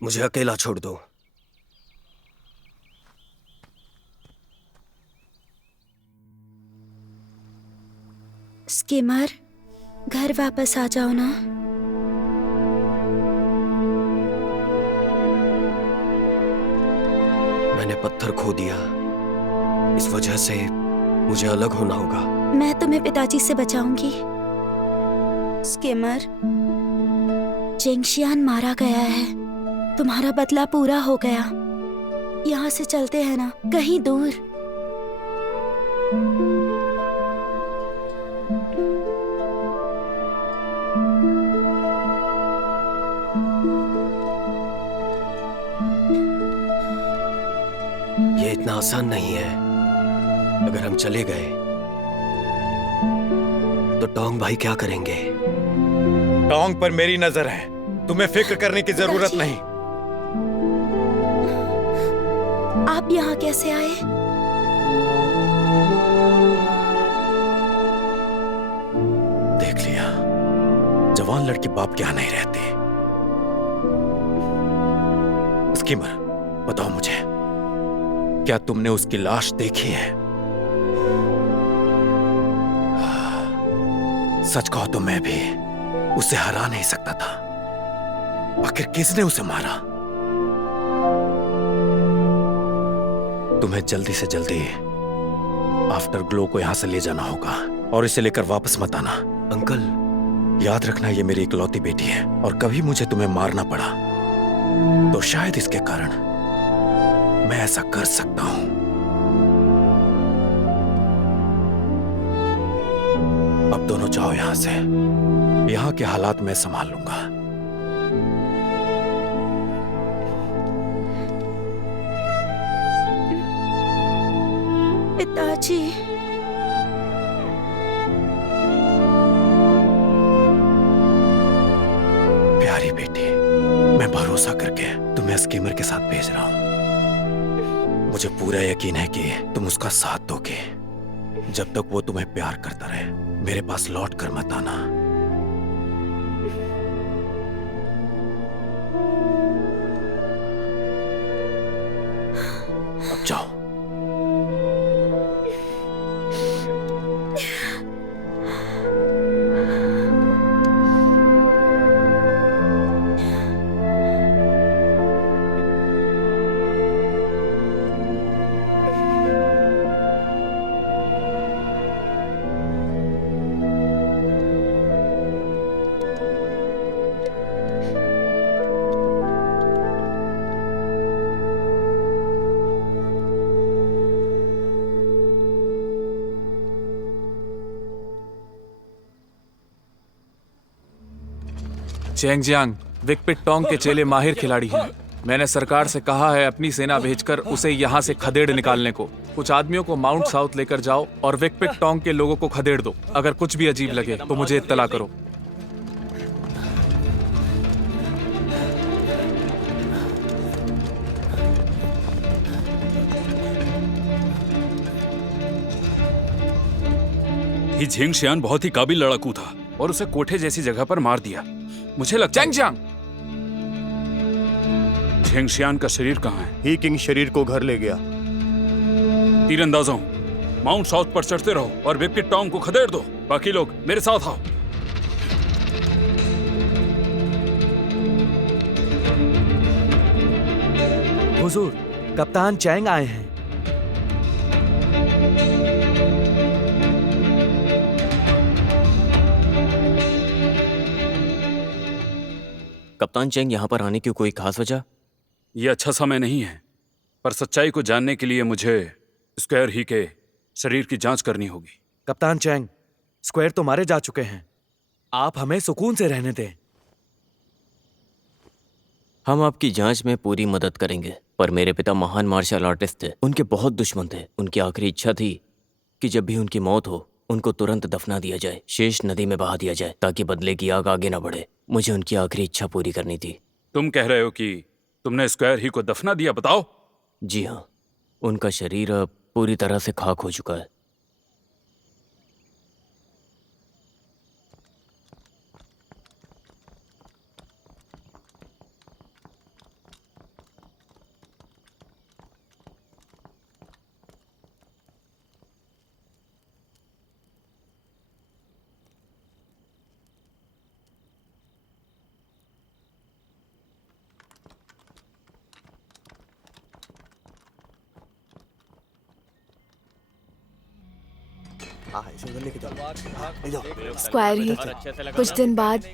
मुझे अकेला छोड़ दो। स्कीमर, घर वापस आ जाओ ना। मैंने पत्थर खो दिया, इस वजह से मुझे अलग होना होगा। मैं तुम्हें पिताजी से बचाऊंगी। स्कीमर, जेंगशियान मारा गया है। तुम्हारा बदला पूरा हो गया। यहाँ से चलते हैं ना, कहीं दूर। ये इतना आसान नहीं है। अगर हम चले गए तो टोंग भाई क्या करेंगे? टोंग पर मेरी नजर है, तुम्हें फिक्र करने की जरूरत नहीं। आप यहाँ कैसे आए? देख लिया, जवान लड़की बाप के यहाँ नहीं रहती। स्कीमर, बताओ मुझे, क्या तुमने उसकी लाश देखी है? सच कहो तो मैं भी उसे हरा नहीं सकता था। आखिर किसने उसे मारा? तुम्हें जल्दी से जल्दी आफ्टर ग्लो को यहां से ले जाना होगा और इसे लेकर वापस मत आना। अंकल, याद रखना, ये मेरी इकलौती बेटी है और कभी मुझे तुम्हें मारना पड़ा तो शायद इसके कारण मैं ऐसा कर सकता हूं। अब दोनों जाओ यहां से। यहां के हालात मैं संभाल लूंगा। पिताजी, प्यारी बेटी, मैं भरोसा करके तुम्हें स्कीमर के साथ भेज रहा हूं। मुझे पूरा यकीन है कि तुम उसका साथ दोगे। जब तक वो तुम्हें प्यार करता रहे, मेरे पास लौट कर मत आना। अब जाओ। चेंगजियांग, विकपिट टोंग के चेले माहिर खिलाड़ी हैं। मैंने सरकार से कहा है अपनी सेना भेजकर उसे यहाँ से खदेड़ निकालने को। कुछ आदमियों को माउंट साउथ लेकर जाओ और विकपिट टोंग के लोगों को खदेड़ दो। अगर कुछ भी अजीब लगे तो मुझे इत्तला करो। ही झेंगशियान बहुत ही काबिल लड़ाकू था और उसे कोठे जैसी जगह पर मार दिया। मुझे लगता है चेंगजियांग, झेंगशियान का शरीर कहाँ है? ही किंग शरीर को घर ले गया। तीरंदाजों, माउंट साउथ पर चढ़ते रहो और विकपिट टोंग को खदेड़ दो। बाकी लोग मेरे साथ आओ। हुजूर, कप्तान चैंग आए हैं। कप्तान चेंग यहाँ पर आने की कोई खास वजह? ये अच्छा समय नहीं है, पर सच्चाई को जानने के लिए मुझे स्क्वायर ही के शरीर की जांच करनी होगी। कप्तान चैंग, स्क्वायर तो मारे जा चुके हैं। आप हमें सुकून से रहने दें। हम आपकी जांच में पूरी मदद करेंगे, पर मेरे पिता महान मार्शल आर्टिस्ट थे। उनके बहुत दुश्मन थे। उनकी आखिरी इच्छा थी कि जब भी उनकी मौत हो उनको तुरंत दफना दिया जाए, शेष नदी में बहा दिया जाए, ताकि बदले की आग आगे न बढ़े। मुझे उनकी आखिरी इच्छा पूरी करनी थी। तुम कह रहे हो कि तुमने स्क्वायर ही को दफना दिया? बताओ। जी हाँ, उनका शरीर अब पूरी तरह से खाक हो चुका है। स्क्वायर ही, कुछ दिन बाद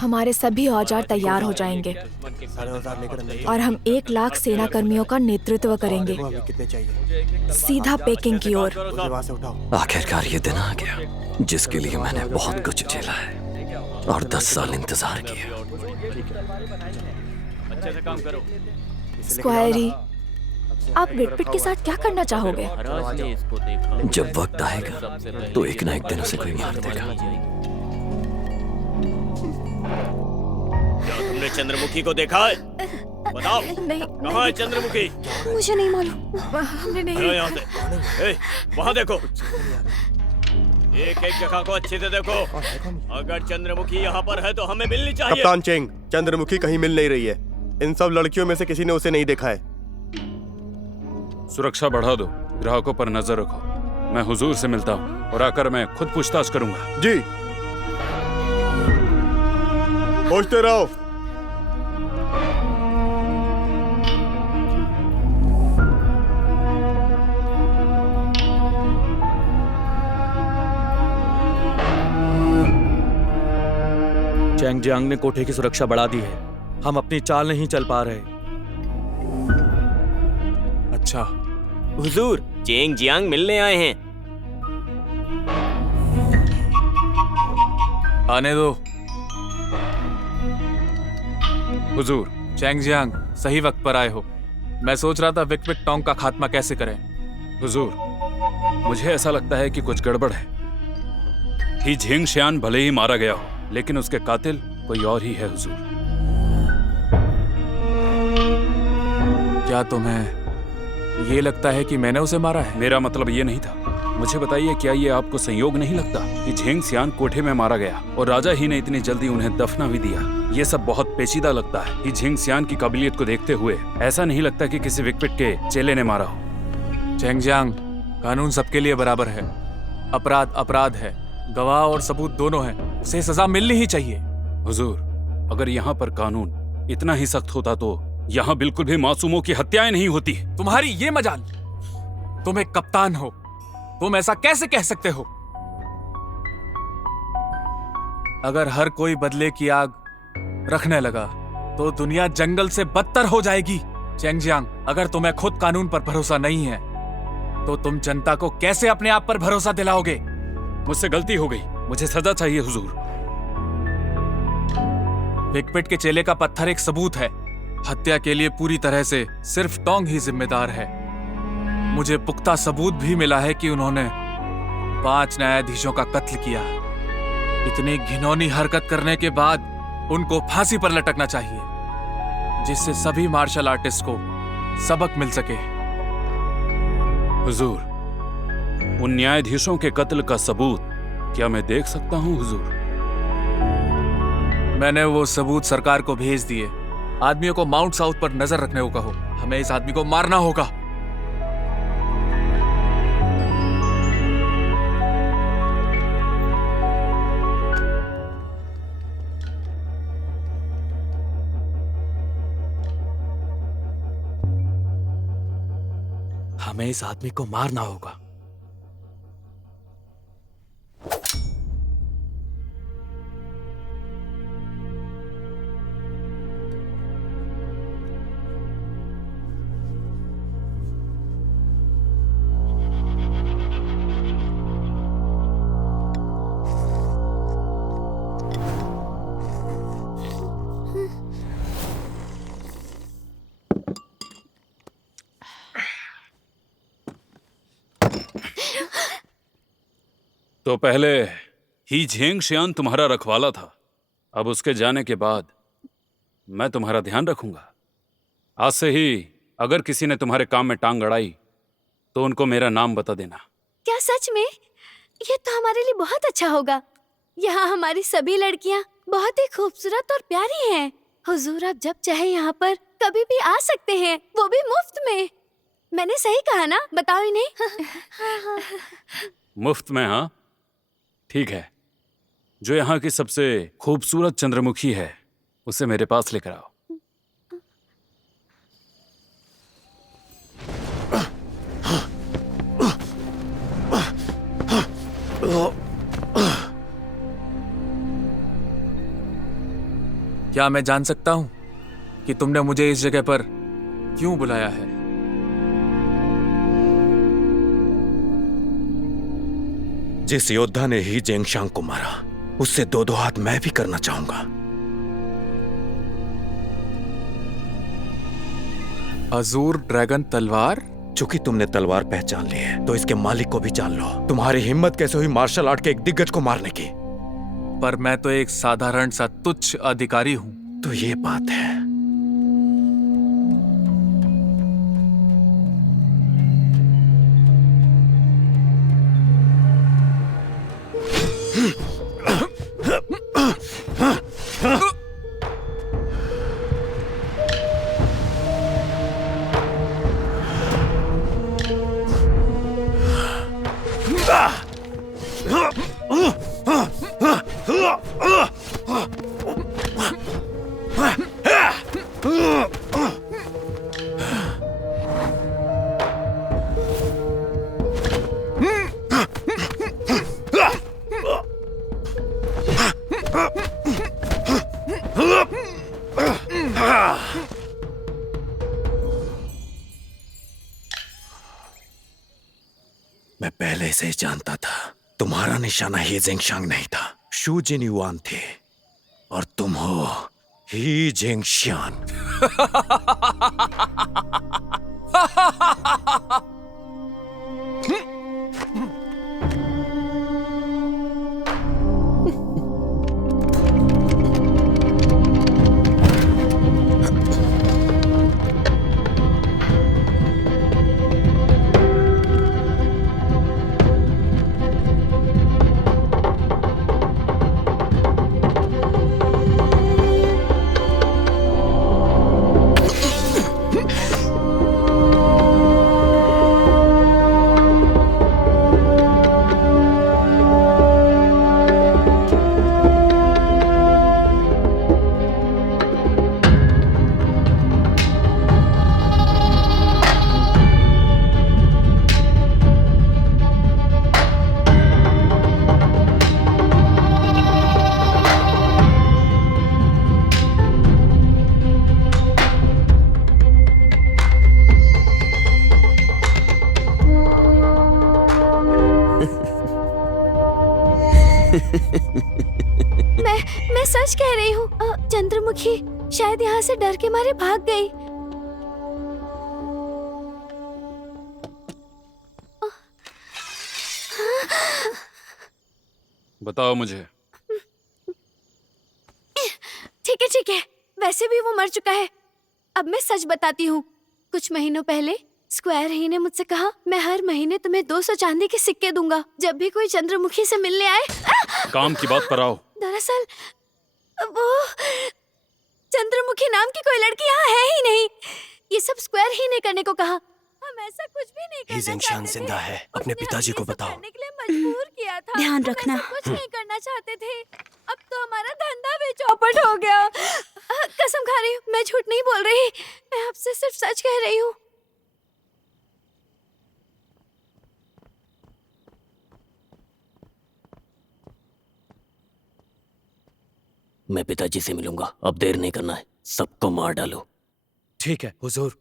हमारे सभी औजार तैयार हो जाएंगे और हम 1 लाख सेना कर्मियों का नेतृत्व करेंगे, सीधा पेकिंग की ओर। आखिरकार ये दिन आ गया जिसके लिए मैंने बहुत कुछ झेला है और 10 साल इंतजार किया। स्क्वायर ही, आप विकपिट के साथ क्या करना चाहोगे? जब वक्त आएगा तो एक ना एक दिन उसे कोई मार देगा। क्या तुमने चंद्रमुखी को देखा है? बताओ, नहीं, कहाँ है चंद्रमुखी? मुझे नहीं मालूम। हमने नहीं। चलो यहाँ से। वहाँ देखो, एक एक जगह को अच्छे से देखो। अगर चंद्रमुखी यहाँ पर है तो हमें मिलनी चाहिए। कप्तान चेंग, चंद्रमुखी कहीं मिल नहीं रही है। इन सब लड़कियों में से किसी ने उसे नहीं देखा है। सुरक्षा बढ़ा दो, ग्राहकों पर नजर रखो। मैं हुजूर से मिलता हूँ और आकर मैं खुद पूछताछ करूंगा। जी, पूछते रहो। चैंगजियांग ने कोठे की सुरक्षा बढ़ा दी है। हम अपनी चाल नहीं चल पा रहे। अच्छा, हुजूर, चेंगजियांग मिलने आए हैं। आने दो। हुजूर, चेंगजियांग, सही वक्त पर आए हो। मैं सोच रहा था विकपिट टोंग का खात्मा कैसे करें। हुजूर, मुझे ऐसा लगता है कि कुछ गड़बड़ है। ही झेंगशियान भले ही मारा गया हो, लेकिन उसके कातिल कोई और ही है। हुजूर, क्या तुम्हें ये लगता है कि मैंने उसे मारा है? मेरा मतलब ये नहीं था। मुझे बताइए, क्या ये आपको संयोग नहीं लगता कि झेंगशियान कोठे में मारा गया और राजा ही ने इतनी जल्दी उन्हें दफना भी दिया? ये सब बहुत पेचीदा लगता है। कि झेंगशियान की काबिलियत को देखते हुए ऐसा नहीं लगता कि किसी विकपिट के चेले ने मारा हो। चेंगजियांग, कानून सबके लिए बराबर है। अपराध अपराध है, गवाह और सबूत दोनों हैं। उसे सजा मिलनी ही चाहिए। हुजूर, अगर यहाँ पर कानून इतना ही सख्त होता तो यहाँ बिल्कुल भी मासूमों की हत्याएं नहीं होती। तुम्हारी ये मजाल, तुम एक कप्तान हो, तुम ऐसा कैसे कह सकते हो? अगर हर कोई बदले की आग रखने लगा तो दुनिया जंगल से बदतर हो जाएगी। चेंगजियांग, अगर तुम्हें खुद कानून पर भरोसा नहीं है तो तुम जनता को कैसे अपने आप पर भरोसा दिलाओगे? मुझसे गलती हो गई, मुझे सजा चाहिए हुजूर। विकपिट के चेले का पत्थर एक सबूत है। हत्या के लिए पूरी तरह से सिर्फ टोंग ही जिम्मेदार है। मुझे पुख्ता सबूत भी मिला है कि उन्होंने 5 न्यायाधीशों का कत्ल किया। इतनी घिनौनी हरकत करने के बाद उनको फांसी पर लटकना चाहिए, जिससे सभी मार्शल आर्टिस्ट को सबक मिल सके। हुजूर, उन न्यायाधीशों के कत्ल का सबूत क्या मैं देख सकता हूं हुजूर? मैंने वो सबूत सरकार को भेज दिए। आदमियों को माउंट साउथ पर नजर रखने को कहो। हमें इस आदमी को मारना होगा। हमें इस आदमी को मारना होगा। तो पहले ही झेंगशियान तुम्हारा रखवाला था। अब उसके जाने के बाद मैं तुम्हारा ध्यान रखूंगा। आज से ही अगर किसी ने तुम्हारे काम में टांग अड़ाई तो उनको मेरा नाम बता देना। क्या सच में? ये तो हमारे लिए बहुत अच्छा होगा। यहाँ हमारी सभी लड़कियाँ बहुत ही खूबसूरत और प्यारी हैं। हुजूर, आप जब चाहे यहाँ पर कभी भी आ सकते हैं, वो भी मुफ्त में। मैंने सही कहा ना? बताओ इन्हें। मुफ्त में? हाँ ठीक है। जो यहाँ की सबसे खूबसूरत चंद्रमुखी है उसे मेरे पास लेकर आओ। क्या मैं जान सकता हूं कि तुमने मुझे इस जगह पर क्यों बुलाया है? जिस योद्धा ने ही जेंगशांग को मारा, उससे 2-2 हाथ मैं भी करना चाहूंगा। अजूर ड्रैगन तलवार? चूंकि तुमने तलवार पहचान ली है तो इसके मालिक को भी जान लो। तुम्हारी हिम्मत कैसे हुई मार्शल आर्ट के एक दिग्गज को मारने की? पर मैं तो एक साधारण सा तुच्छ अधिकारी हूं। तो ये बात है। मैं पहले से ही जानता था तुम्हारा निशाना ही जेंगशांग नहीं था, शू जिनयुआन थे और तुम हो ही जेंगशियान। चंद्रमुखी शायद यहाँ से डर के मारे भाग गई। बताओ मुझे। ठीक है, वैसे भी वो मर चुका है। अब मैं सच बताती हूँ। कुछ महीनों पहले स्क्वायर ही ने मुझसे कहा, मैं हर महीने तुम्हें 200 चांदी के सिक्के दूंगा जब भी कोई चंद्रमुखी से मिलने आए। काम की बात पर आओ। दरअसल वो चंद्रमुखी नाम की कोई लड़की यहाँ है ही नहीं। ये सब स्क्वायर ही ने करने को कहा। हम ऐसा कुछ भी नहीं करना ज़ेंगशियान जिंदा है। अपने पिताजी को बताओ। करने के लिए मजबूर किया था। ध्यान रखना। कुछ नहीं करना चाहते थे। अब तो हमारा धंधा भी चौपट हो गया। कसम खा रही हूँ, मैं झूठ नहीं बोल रही। मैं आपसे सिर्फ सच कह रही हूँ। मैं पिताजी से मिलूंगा। अब देर नहीं करना है, सबको मार डालो। ठीक है हुजूर।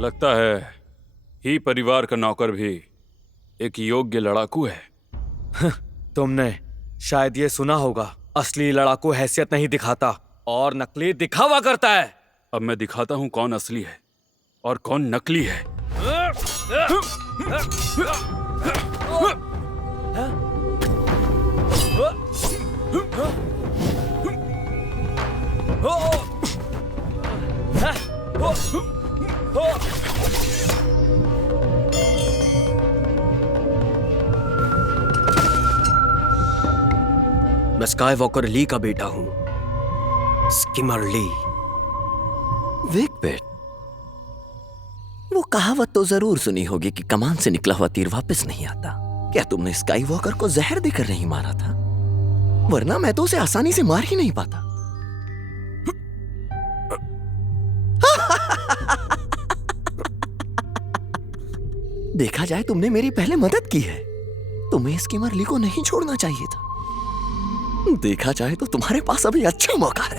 लगता है ही परिवार का नौकर भी एक योग्य लड़ाकू है। तुमने शायद ये सुना होगा, असली लड़ाकू हैसियत नहीं दिखाता और नकली दिखावा करता है। अब मैं दिखाता हूं कौन असली है और कौन नकली है। मैं स्काई वॉकर ली का बेटा हूं, स्किमर ली। विकपिट, वो कहावत तो जरूर सुनी होगी कि कमान से निकला हुआ तीर वापस नहीं आता। क्या तुमने स्काई वॉकर को जहर देकर नहीं मारा था? वरना मैं तो उसे आसानी से मार ही नहीं पाता। देखा जाए तुमने मेरी पहले मदद की है। तुम्हें स्किमर ली को नहीं छोड़ना चाहिए था। देखा जाए तो तुम्हारे पास अभी अच्छा मौका है।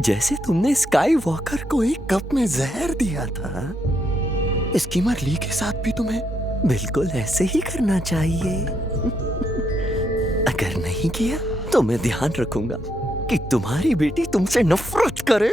जैसे तुमने स्काई वॉकर को एक कप में जहर दिया था, स्किमर ली के साथ भी तुम्हें बिल्कुल ऐसे ही करना चाहिए। अगर नहीं किया तो मैं ध्यान रखूंगा कि तुम्हारी बेटी तुमसे नफरत करे।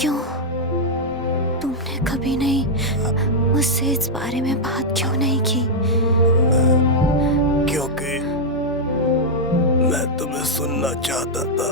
क्यों? तुमने कभी नहीं मुझसे इस बारे में बात क्यों नहीं की? क्योंकि मैं तुम्हें सुनना चाहता था।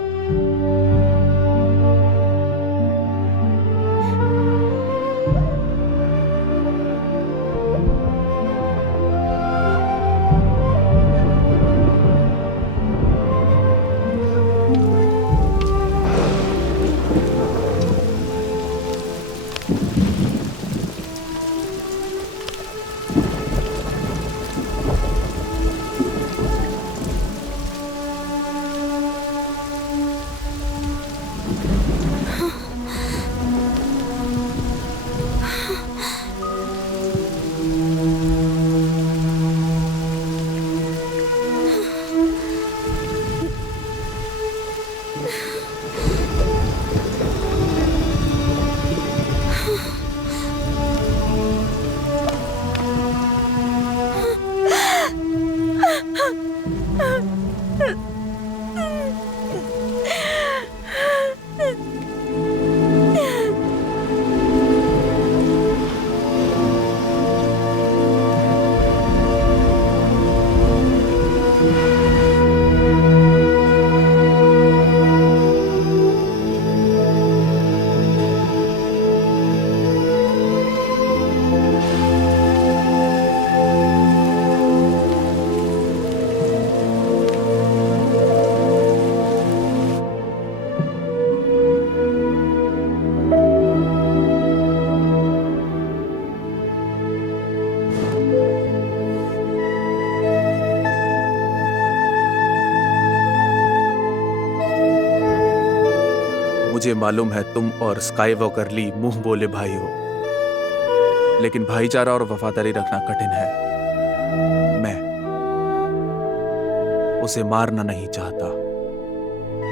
मुझे मालूम है तुम और स्काई वॉकर ली मुंह बोले भाई हो, लेकिन भाईचारा और वफादारी रखना कठिन है। मैं उसे मारना नहीं चाहता,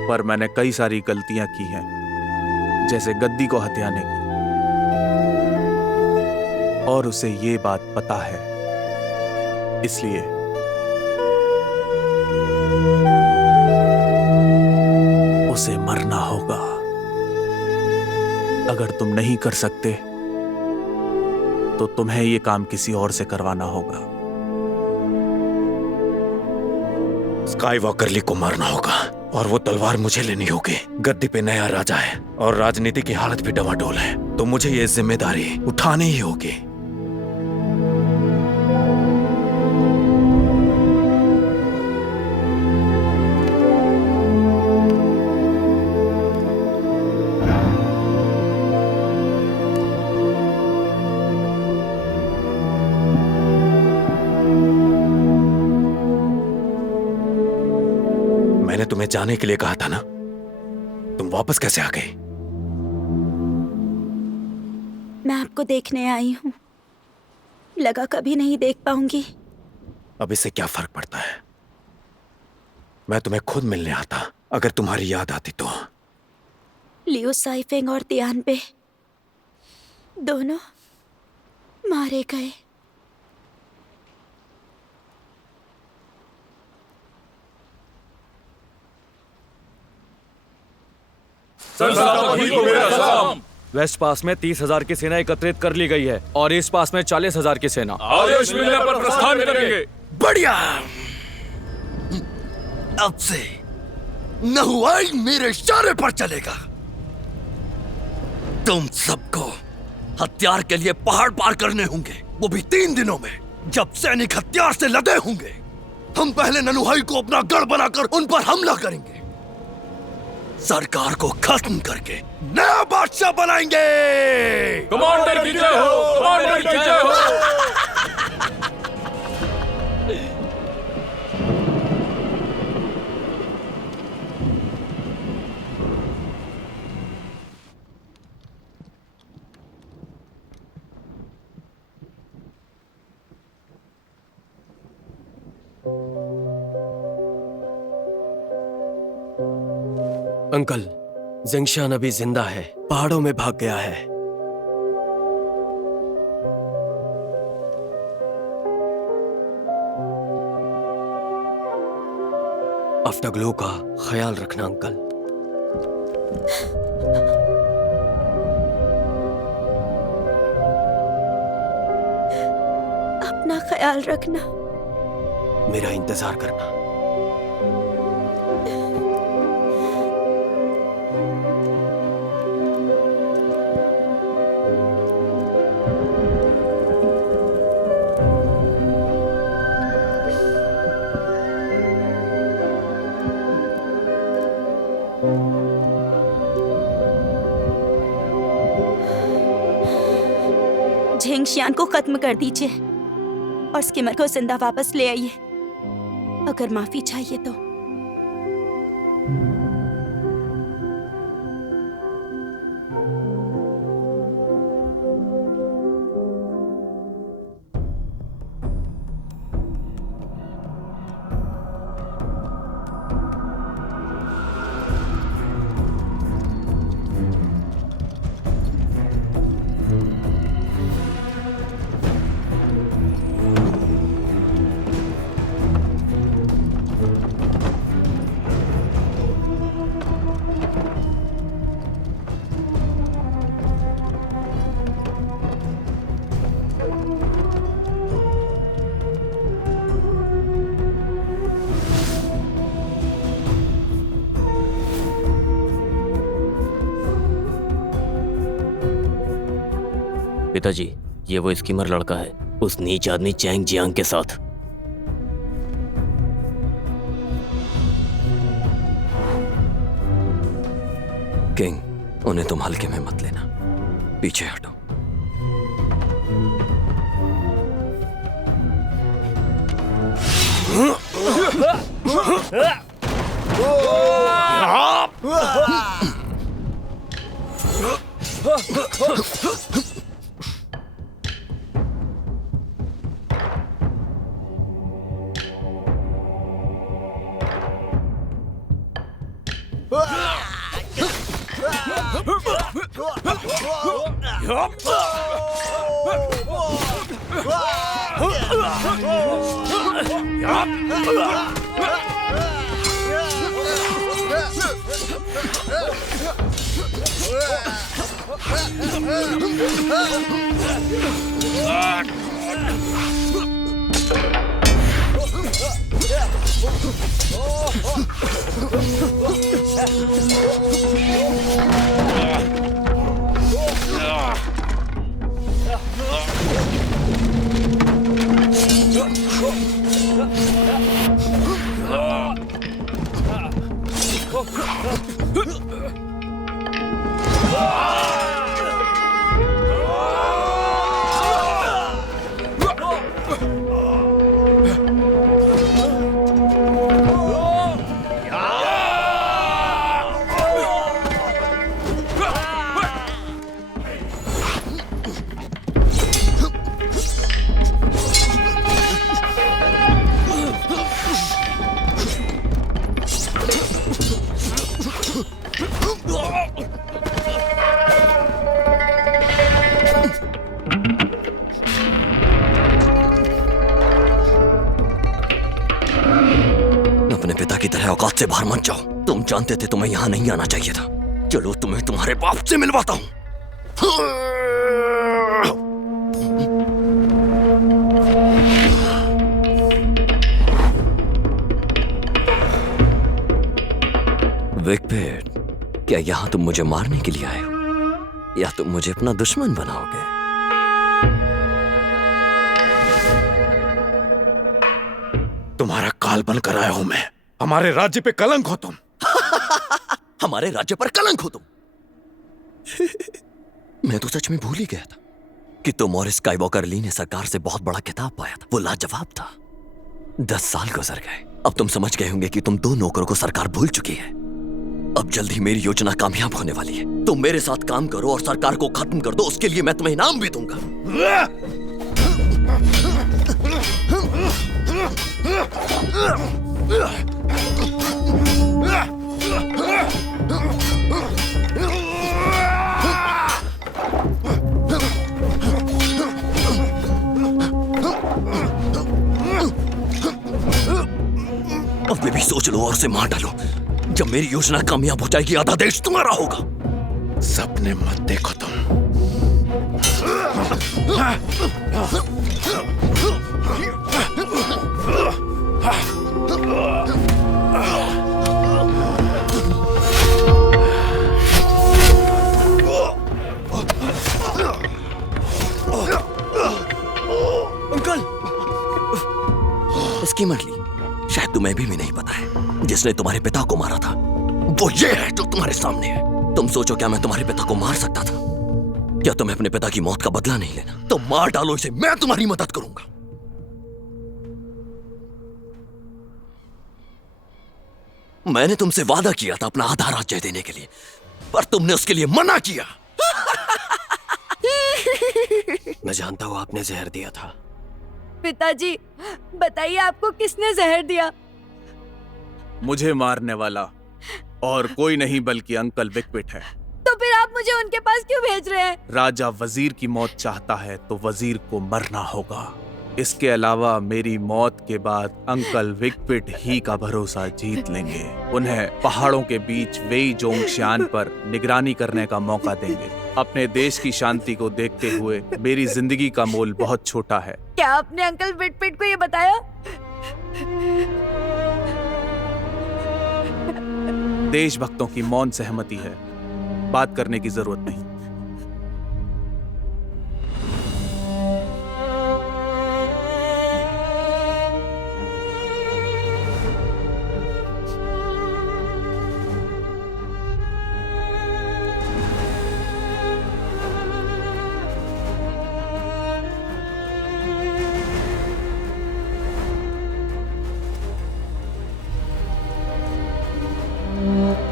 पर मैंने कई सारी गलतियां की हैं, जैसे गद्दी को हथियाने की, और उसे ये बात पता है। इसलिए उसे मरना होगा। अगर तुम नहीं कर सकते तो तुम्हें ये काम किसी और से करवाना होगा। स्काई वॉकर ली को मारना होगा और वो तलवार मुझे लेनी होगी। गद्दी पे नया राजा है और राजनीति की हालत भी डवाडोल है, तो मुझे ये जिम्मेदारी उठानी ही होगी। मैंने तुम्हें जाने के लिए कहा था ना, तुम वापस कैसे आ गई? मैं आपको देखने आई हूँ, लगा कभी नहीं देख पाऊंगी। अब इससे क्या फर्क पड़ता है? मैं तुम्हें खुद मिलने आता अगर तुम्हारी याद आती तो। लियो साइफेंग और तियान पे दोनों मारे गए। वेस्ट पास में 30,000 की सेना एकत्रित कर ली गई है और ईस्ट पास में 40,000 की सेना। आदेश मिलने पर प्रस्थान करेंगे। बढ़िया। अब से नहुआई मेरे इशारे पर चलेगा। तुम सबको हथियार के लिए पहाड़ पार करने होंगे, वो भी 3 दिनों में। जब सैनिक हथियार से लदे होंगे, हम पहले ननुहाई को अपना गढ़ बनाकर उन पर हमला करेंगे। सरकार को खत्म करके नया बादशाह बनाएंगे। कमांडर की जय हो, कमांडर की जय हो। अंकल, ज़ेंगशियान अभी जिंदा है, पहाड़ों में भाग गया है। आफ्टरग्लो का ख्याल रखना अंकल। अपना ख्याल रखना। मेरा इंतजार करना। झेंगशियान को खत्म कर दीजिए और स्किमर को जिंदा वापस ले आइए, अगर माफी चाहिए तो। पिताजी, ये वो स्कीमर लड़का है, उस नीच आदमी चैंग जियांग के साथ। किंग, उन्हें तुम हल्के में मत लेना, पीछे हटो। अपने पिता की तरह औकात से बाहर मत जाओ। तुम जानते थे तुम्हें यहां नहीं आना चाहिए था। चलो तुम्हें तुम्हारे बाप से मिलवाता हूं। विकपेट, क्या यहां तुम मुझे मारने के लिए आए हो या तुम मुझे अपना दुश्मन बनाओगे? तुम्हारा काल बनकर आया हूं मैं। हमारे राज्य पे कलंक हो तुम। हमारे राज्य पर कलंक हो तुम। मैं तो सच में भूल ही गया था कि तुम और स्काईवॉकर ली ने सरकार से बहुत बड़ा खिताब पाया था। वो लाजवाब था। 10 साल गुजर गए। अब तुम समझ गए होंगे कि तुम 2 नौकरों को सरकार भूल चुकी है। अब जल्दी मेरी योजना कामयाब होने वाली है। तुम मेरे साथ काम करो और सरकार को खत्म कर दो। उसके लिए मैं तुम्हें इनाम भी दूंगा। अब ये भी सोच लो और उसे मार डालो। जब मेरी योजना कामयाब हो जाएगी आधा देश तुम्हारा होगा। सपने मत देखो तुम। अंकल, इसकी मरली शायद तुम्हें भी नहीं पता है। जिसने तुम्हारे पिता को मारा था वो ये है जो तुम्हारे सामने है। तुम सोचो क्या मैं तुम्हारे पिता को मार सकता था? क्या तुम्हें अपने पिता की मौत का बदला नहीं लेना? तो मार डालो इसे, मैं तुम्हारी मदद करूंगा। मैंने तुमसे वादा किया था अपना आधा राज्य देने के लिए, पर तुमने उसके लिए मना किया। मैं जानता हूं आपने जहर दिया था। पिताजी, बताइए आपको किसने जहर दिया? मुझे मारने वाला और कोई नहीं बल्कि अंकल विकपिट है। तो फिर आप मुझे उनके पास क्यों भेज रहे हैं? राजा वजीर की मौत चाहता है तो वजीर को मरना होगा। इसके अलावा मेरी मौत के बाद अंकल विकपिट ही का भरोसा जीत लेंगे। उन्हें पहाड़ों के बीच वेई जोंगशियान पर निगरानी करने का मौका देंगे। अपने देश की शांति को देखते हुए मेरी जिंदगी का मोल बहुत छोटा है। क्या आपने अंकल विकपिट को ये बताया? देशभक्तों की मौन सहमति है, बात करने की जरूरत नहीं।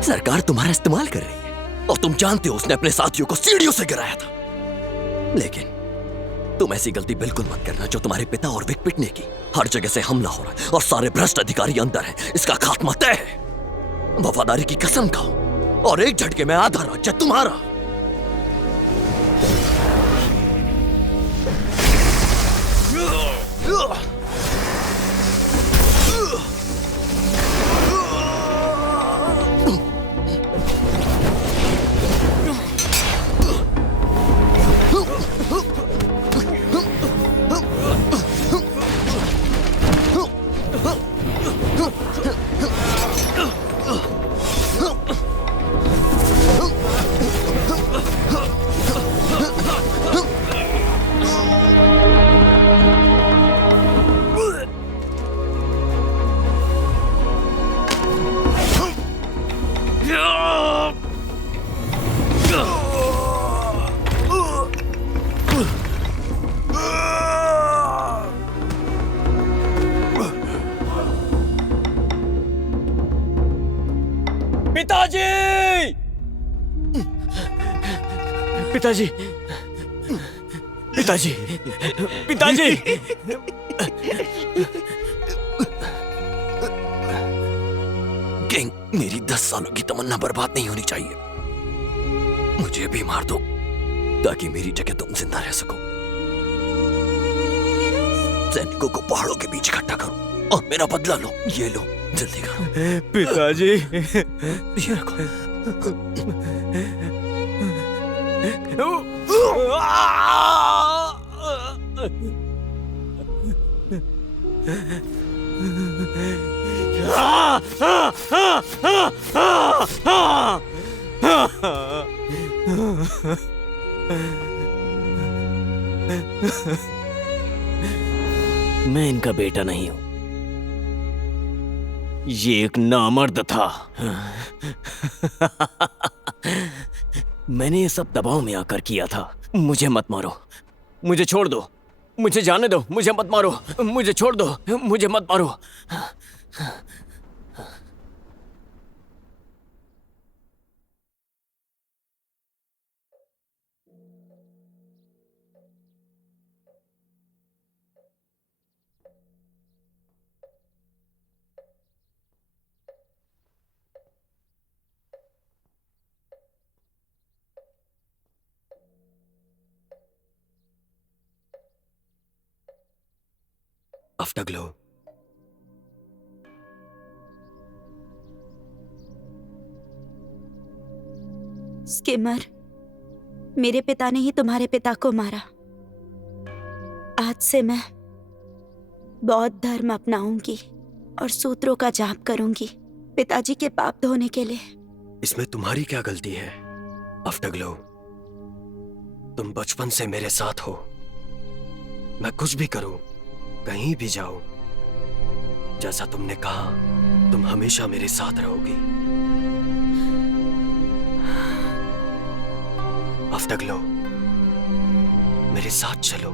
सरकार तुम्हारा इस्तेमाल कर रही है। और तुम जानते हो उसने अपने साथियों को सीढ़ियों से गिराया था। लेकिन तुम ऐसी गलती बिल्कुल मत करना जो तुम्हारे पिता और विकपिट ने की। हर जगह से हमला हो रहा है और सारे भ्रष्ट अधिकारी अंदर हैं। इसका खात्मा तय है। वफादारी की कसम खाओ और एक झटके में आधा राज्य तुम्हारा। पिताजी! पिताजी! पिताजी! किंग, मेरी 10 सालों की तमन्ना बर्बाद नहीं होनी चाहिए। मुझे भी मार दो ताकि मेरी जगह तुम जिंदा रह सको। सैनिकों को पहाड़ों के बीच इकट्ठा करो और मेरा बदला लो। ये लो, जल्दी करो। पिताजी! ये रखो। मैं इनका बेटा नहीं हूं। ये एक नामर्द था। मैंने ये सब दबाव में आकर किया था। मुझे मत मारो, मुझे छोड़ दो, मुझे जाने दो, मुझे मत मारो, मुझे छोड़ दो, मुझे मत मारो। आफ्टरग्लो। स्किमर, मेरे पिता ने ही तुम्हारे पिता को मारा। आज से मैं बौद्ध धर्म अपनाऊंगी और सूत्रों का जाप करूंगी पिताजी के पाप धोने के लिए। इसमें तुम्हारी क्या गलती है? आफ्टरग्लो, तुम बचपन से मेरे साथ हो। मैं कुछ भी करूं, कहीं भी जाओ, जैसा तुमने कहा, तुम हमेशा मेरे साथ रहोगी। आफ्टरग्लो, मेरे साथ चलो।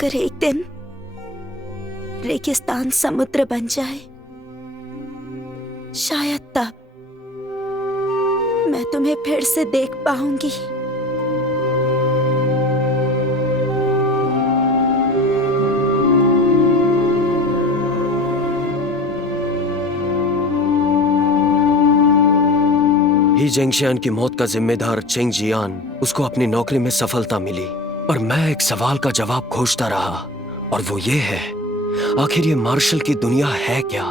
अगर एक दिन रेगिस्तान समुद्र बन जाए, शायद तब मैं तुम्हें फिर से देख पाऊंगी। ही जेंगशियान की मौत का जिम्मेदार चेंग जियान, उसको अपनी नौकरी में सफलता मिली, और मैं एक सवाल का जवाब खोजता रहा, और वो ये है, आखिर ये मार्शल की दुनिया है क्या?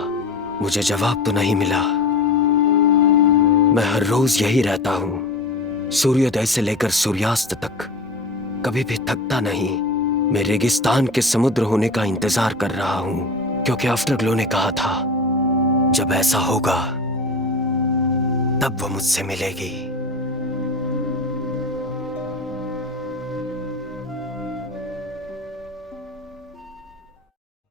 मुझे जवाब तो नहीं मिला। मैं हर रोज यही रहता हूँ, सूर्योदय से लेकर सूर्यास्त तक, कभी भी थकता नहीं। मैं रेगिस्तान के समुद्र होने का इंतजार कर रहा हूँ, क्योंकि आफ्टरग्लो ने कहा था, जब ऐसा होगा तब वो मुझसे मिलेगी।